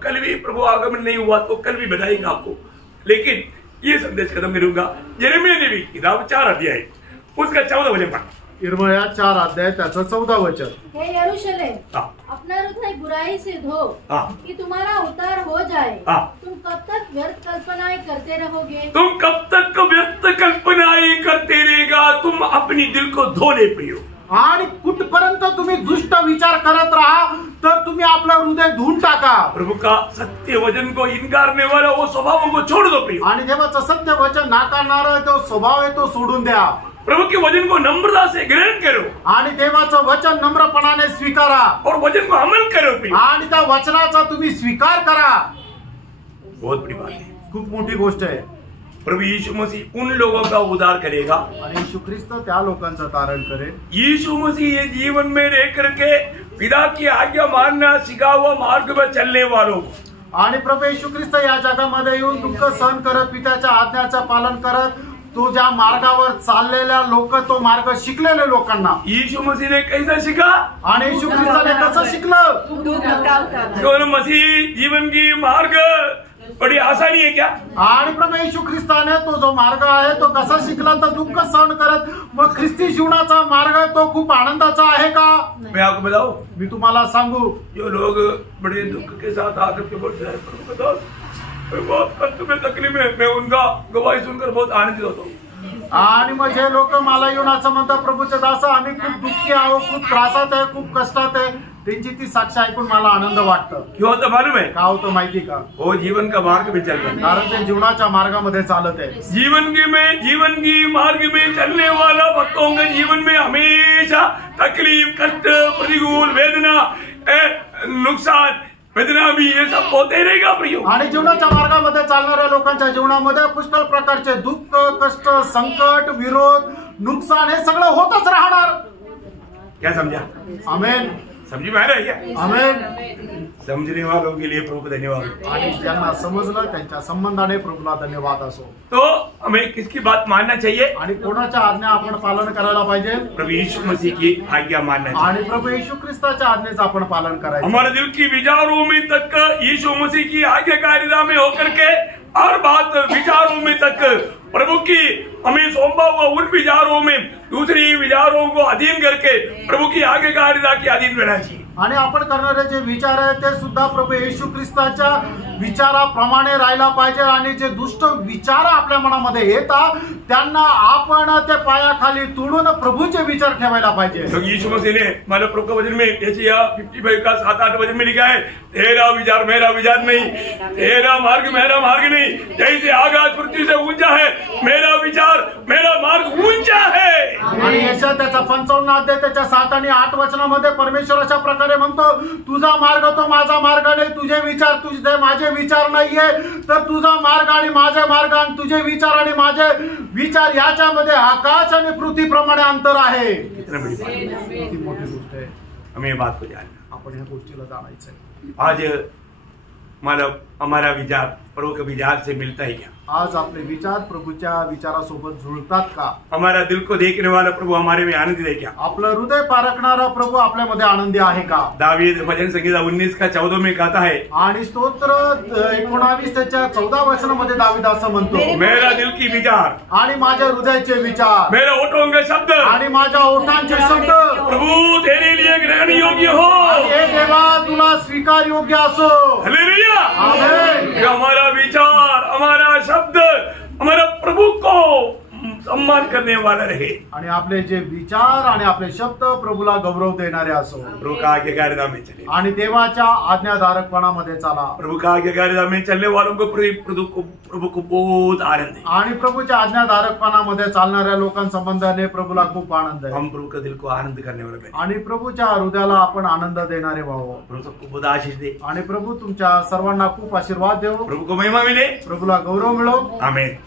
कल भी प्रभु आगमन नहीं हुआ तो कल भी बताएंगे आपको, लेकिन ये संदेश खत्म करूंगा। यिर्मयाह नबी किताब 4 अध्याय उसका 14 वचन पढ़। यिर्मयाह 4 अध्याय त्याचं 14 वचन। हे यरूशलेम, अपना हृदय बुराई से धो कि तुम्हारा उद्धार हो जाए। तुम कब तक व्यर्थ कल्पनाएं करते रहोगे? तुम कब तक व्यर्थ कल्पनाएं करते रहेगा? तुम अपनी दिल को धो ले प्रियो। आणि कुठपर्यंत तुम्ही दुष्ट विचार करत राहा, तर तुम्ही आपलं हृदय धुवून टाका। प्रभु का सत्य वचन को इनकारने वाला वो स्वभावों को छोड़ दो प्रियो। आणि देवाचं सत्य वचन नाकारणारा तो स्वभाव आहे तो सोडून द्या। प्रभु के वचन को नम्रता से ग्रहण करो आणि देवाचं वचन नम्रपणाने स्वीकारा और वचन को अमल करो प्रियो। आणि त्या वचनाचा तुम्ही स्वीकार करा। बहुत बड़ी बात है, खूप मोठी गोष्ट आहे। प्रभु यीशु मसीह उन लोगों का उद्धार करेगा, आणि येशू ख्रिस्त त्या लोकांचं तारण करेल। यीशु मसीह ये जीवन में रह करके पिता की आज्ञा मानना सिखा हुआ मार्ग पर चलने वालों, आणि प्रभू येशू ख्रिस्त या जगामध्ये येऊन दुःख सहन करत पित्याच्या आज्ञाचं पालन करत तो ज्या मार्गावर चाललेल्या लोक तो मार्ग शिकलेले लोकांना यीशु मसीह ने कैसा सीखा आणि येशू ख्रिस्ताने कसं शिकलं? कौन मसीह जीवन की मार्ग बड़ी आसानी है क्या? आणि प्रभू येशू ख्रिस्ताने तो जो मार्ग आहे तो कसा शिकला? तर दुःख सहन करत मग ख्रिस्ती जीवनाचा मार्ग तो खूप आनंदाचा आहे का? मैं आपको बताऊं, मी तुम्हाला सांगू, जो लोग बड़े दुख के साथ आकर के बोलते हैं प्रभु बताओ मैं बहुत कष्ट में तकलीफ में, मैं उनका गवाही सुनकर बहुत आनंदित होता हूँ। आणि मग जे लोक मला येऊन असं म्हणतात प्रभूचे दास आम्ही खूप दुःखी आहोत, खूप त्रासात आहे, खूप कष्टात आहे, त्यांची ती साक्ष ऐकून मला आनंद वाटतं। क्यों होता मालूम है? का होतं माहिती का? वो जीवन का मार्ग में चल रहा है, कारण ते जीवनाच्या मार्गामध्ये चालत आहे। जीवन की मार्ग में चलने वाला भक्तों के जीवन में हमेशा तकलीफ, कष्ट, प्रतिकूल, वेदना, नुकसान, वेदना भी ये सब होते रहेगा प्रियो। आणि जीवनाच्या मार्गामध्ये चालणाऱ्या लोकांच्या जीवनामध्ये पुष्कळ प्रकारचे दुःख, कष्ट, संकट, विरोध, नुकसान हे सगळं होतच राहणार। क्या समझा? आमेन। समझ में आ रहा है क्या? आमेन। समझने वालों के लिए प्रभु धन्यवाद। आणि ज्यांना समजलं त्यांच्या संबंधाने प्रभूला धन्यवाद असो। तो हमें किसकी बात मानना चाहिए? आणि कोणाच्या आज्ञा आपण पालन करायला पाहिजे? प्रभु यीशु मसीह की आज्ञा मानना चाहिए आणि प्रभू येशू ख्रिस्ताच्या आज्ञेचं आपण पालन करायचं। हमारे दिल की विचारों में तक यीशु मसीह की आज्ञाकारिता में होकर के हर बात विचारों में तक प्रभु की हमें सौंपा हुआ उन विचारों में दूसरी विचारों को अधीन करके प्रभु की आज्ञाकारिता के अधीन रहना चाहिए। आणि आपण करणारे जे विचार आहे ते सुद्धा प्रभू येशू ख्रिस्ताच्या विचाराप्रमाणे राहायला पाहिजे। आणि जे दुष्ट विचार आपल्या मनामध्ये येतात त्यांना आपण ते पायाखाली तोडून प्रभूचे विचार ठेवायला पाहिजे। तो यीशु मसीह ने मानो प्रभु के वचन में यशायाह 55 का 7-8 वचन में लिखा है, तेरा विचार मेरा विचार नहीं, तेरा मार्ग मेरा मार्ग नहीं, जैसे आकाश पृथ्वी से ऊंचा है मेरा विचार मेरा मार्ग ऊंचा है। आणि यशायाह त्याचा 55 अध्याय त्याच्या 7 आणि 8 वचनामध्ये परमेश्वर अशा प्रकारे म्हणतो, तुझा मार्ग तो माझा मार्ग नाही, तुझे विचार तुझे माझे विचार नाहीये, तर तुझा मार्ग आणि माझे मार्ग आणि तुझे विचार आणि माझे विचार याच्यामध्ये आकाश आणि पृथ्वीप्रमाणे अंतर आहे। कितना बड़ी बात है, किती मोठी गोष्ट आहे। हमें ये बात को जानना, आपण या गोष्टीला जाणायचं आहे। आज हमारा विचार प्रभु के विचार से मिलता है क्या? आज आपले विचार प्रभूच्या विचारासोबत जुळतात का? हमारा दिल को देखने वाला प्रभु हमारे में आनंदित है क्या? आपलं हृदय पारखणारा प्रभू आपल्यामध्ये आनंदी आहे का? दावीद भजन संहिता 19 का 14 में कहता है, आणि स्तोत्र 19 त्याच्या 14 वचनामध्ये दावीद असं म्हणतो, मेरा दिल की विचार आणि माझ्या हृदयाचे विचार, मेरा ओठों के शब्द आणि माझ्या ओठांचे शब्द प्रभु तेरे लिए ग्रहण योग्य हो। हे देवा तुला स्वीकार योग्य असो। हालेलुया। आमेन। हमारा विचार, हमारा शब्द हमारा प्रभु को सम्मान करने वाला रहे। आणि आपले जे विचार आणि आपले शब्द प्रभूला गौरव देणारे असो। प्रभु का आज्ञाकारिता में चले आणि देवाच्या आज्ञाधारकपणामध्ये चाला। प्रभु का आज्ञाकारिता में चलने वालों को प्रभु को बहुत आनंद है। आणि प्रभूच्या आज्ञाधारकपणामध्ये चालणाऱ्या लोकांसंबंधाने प्रभूला खूप आनंद आहे। हम प्रभु का दिल को आनंद करने वाले बने आणि प्रभूच्या हृदयाला आपण आनंद देणारे व्हावं। प्रभु सबको बहुत आशीष दे आणि प्रभू तुमच्या सर्वांना खूप आशीर्वाद देव। प्रभु को महिमा मिले, प्रभूला गौरव मिळो। आमेन।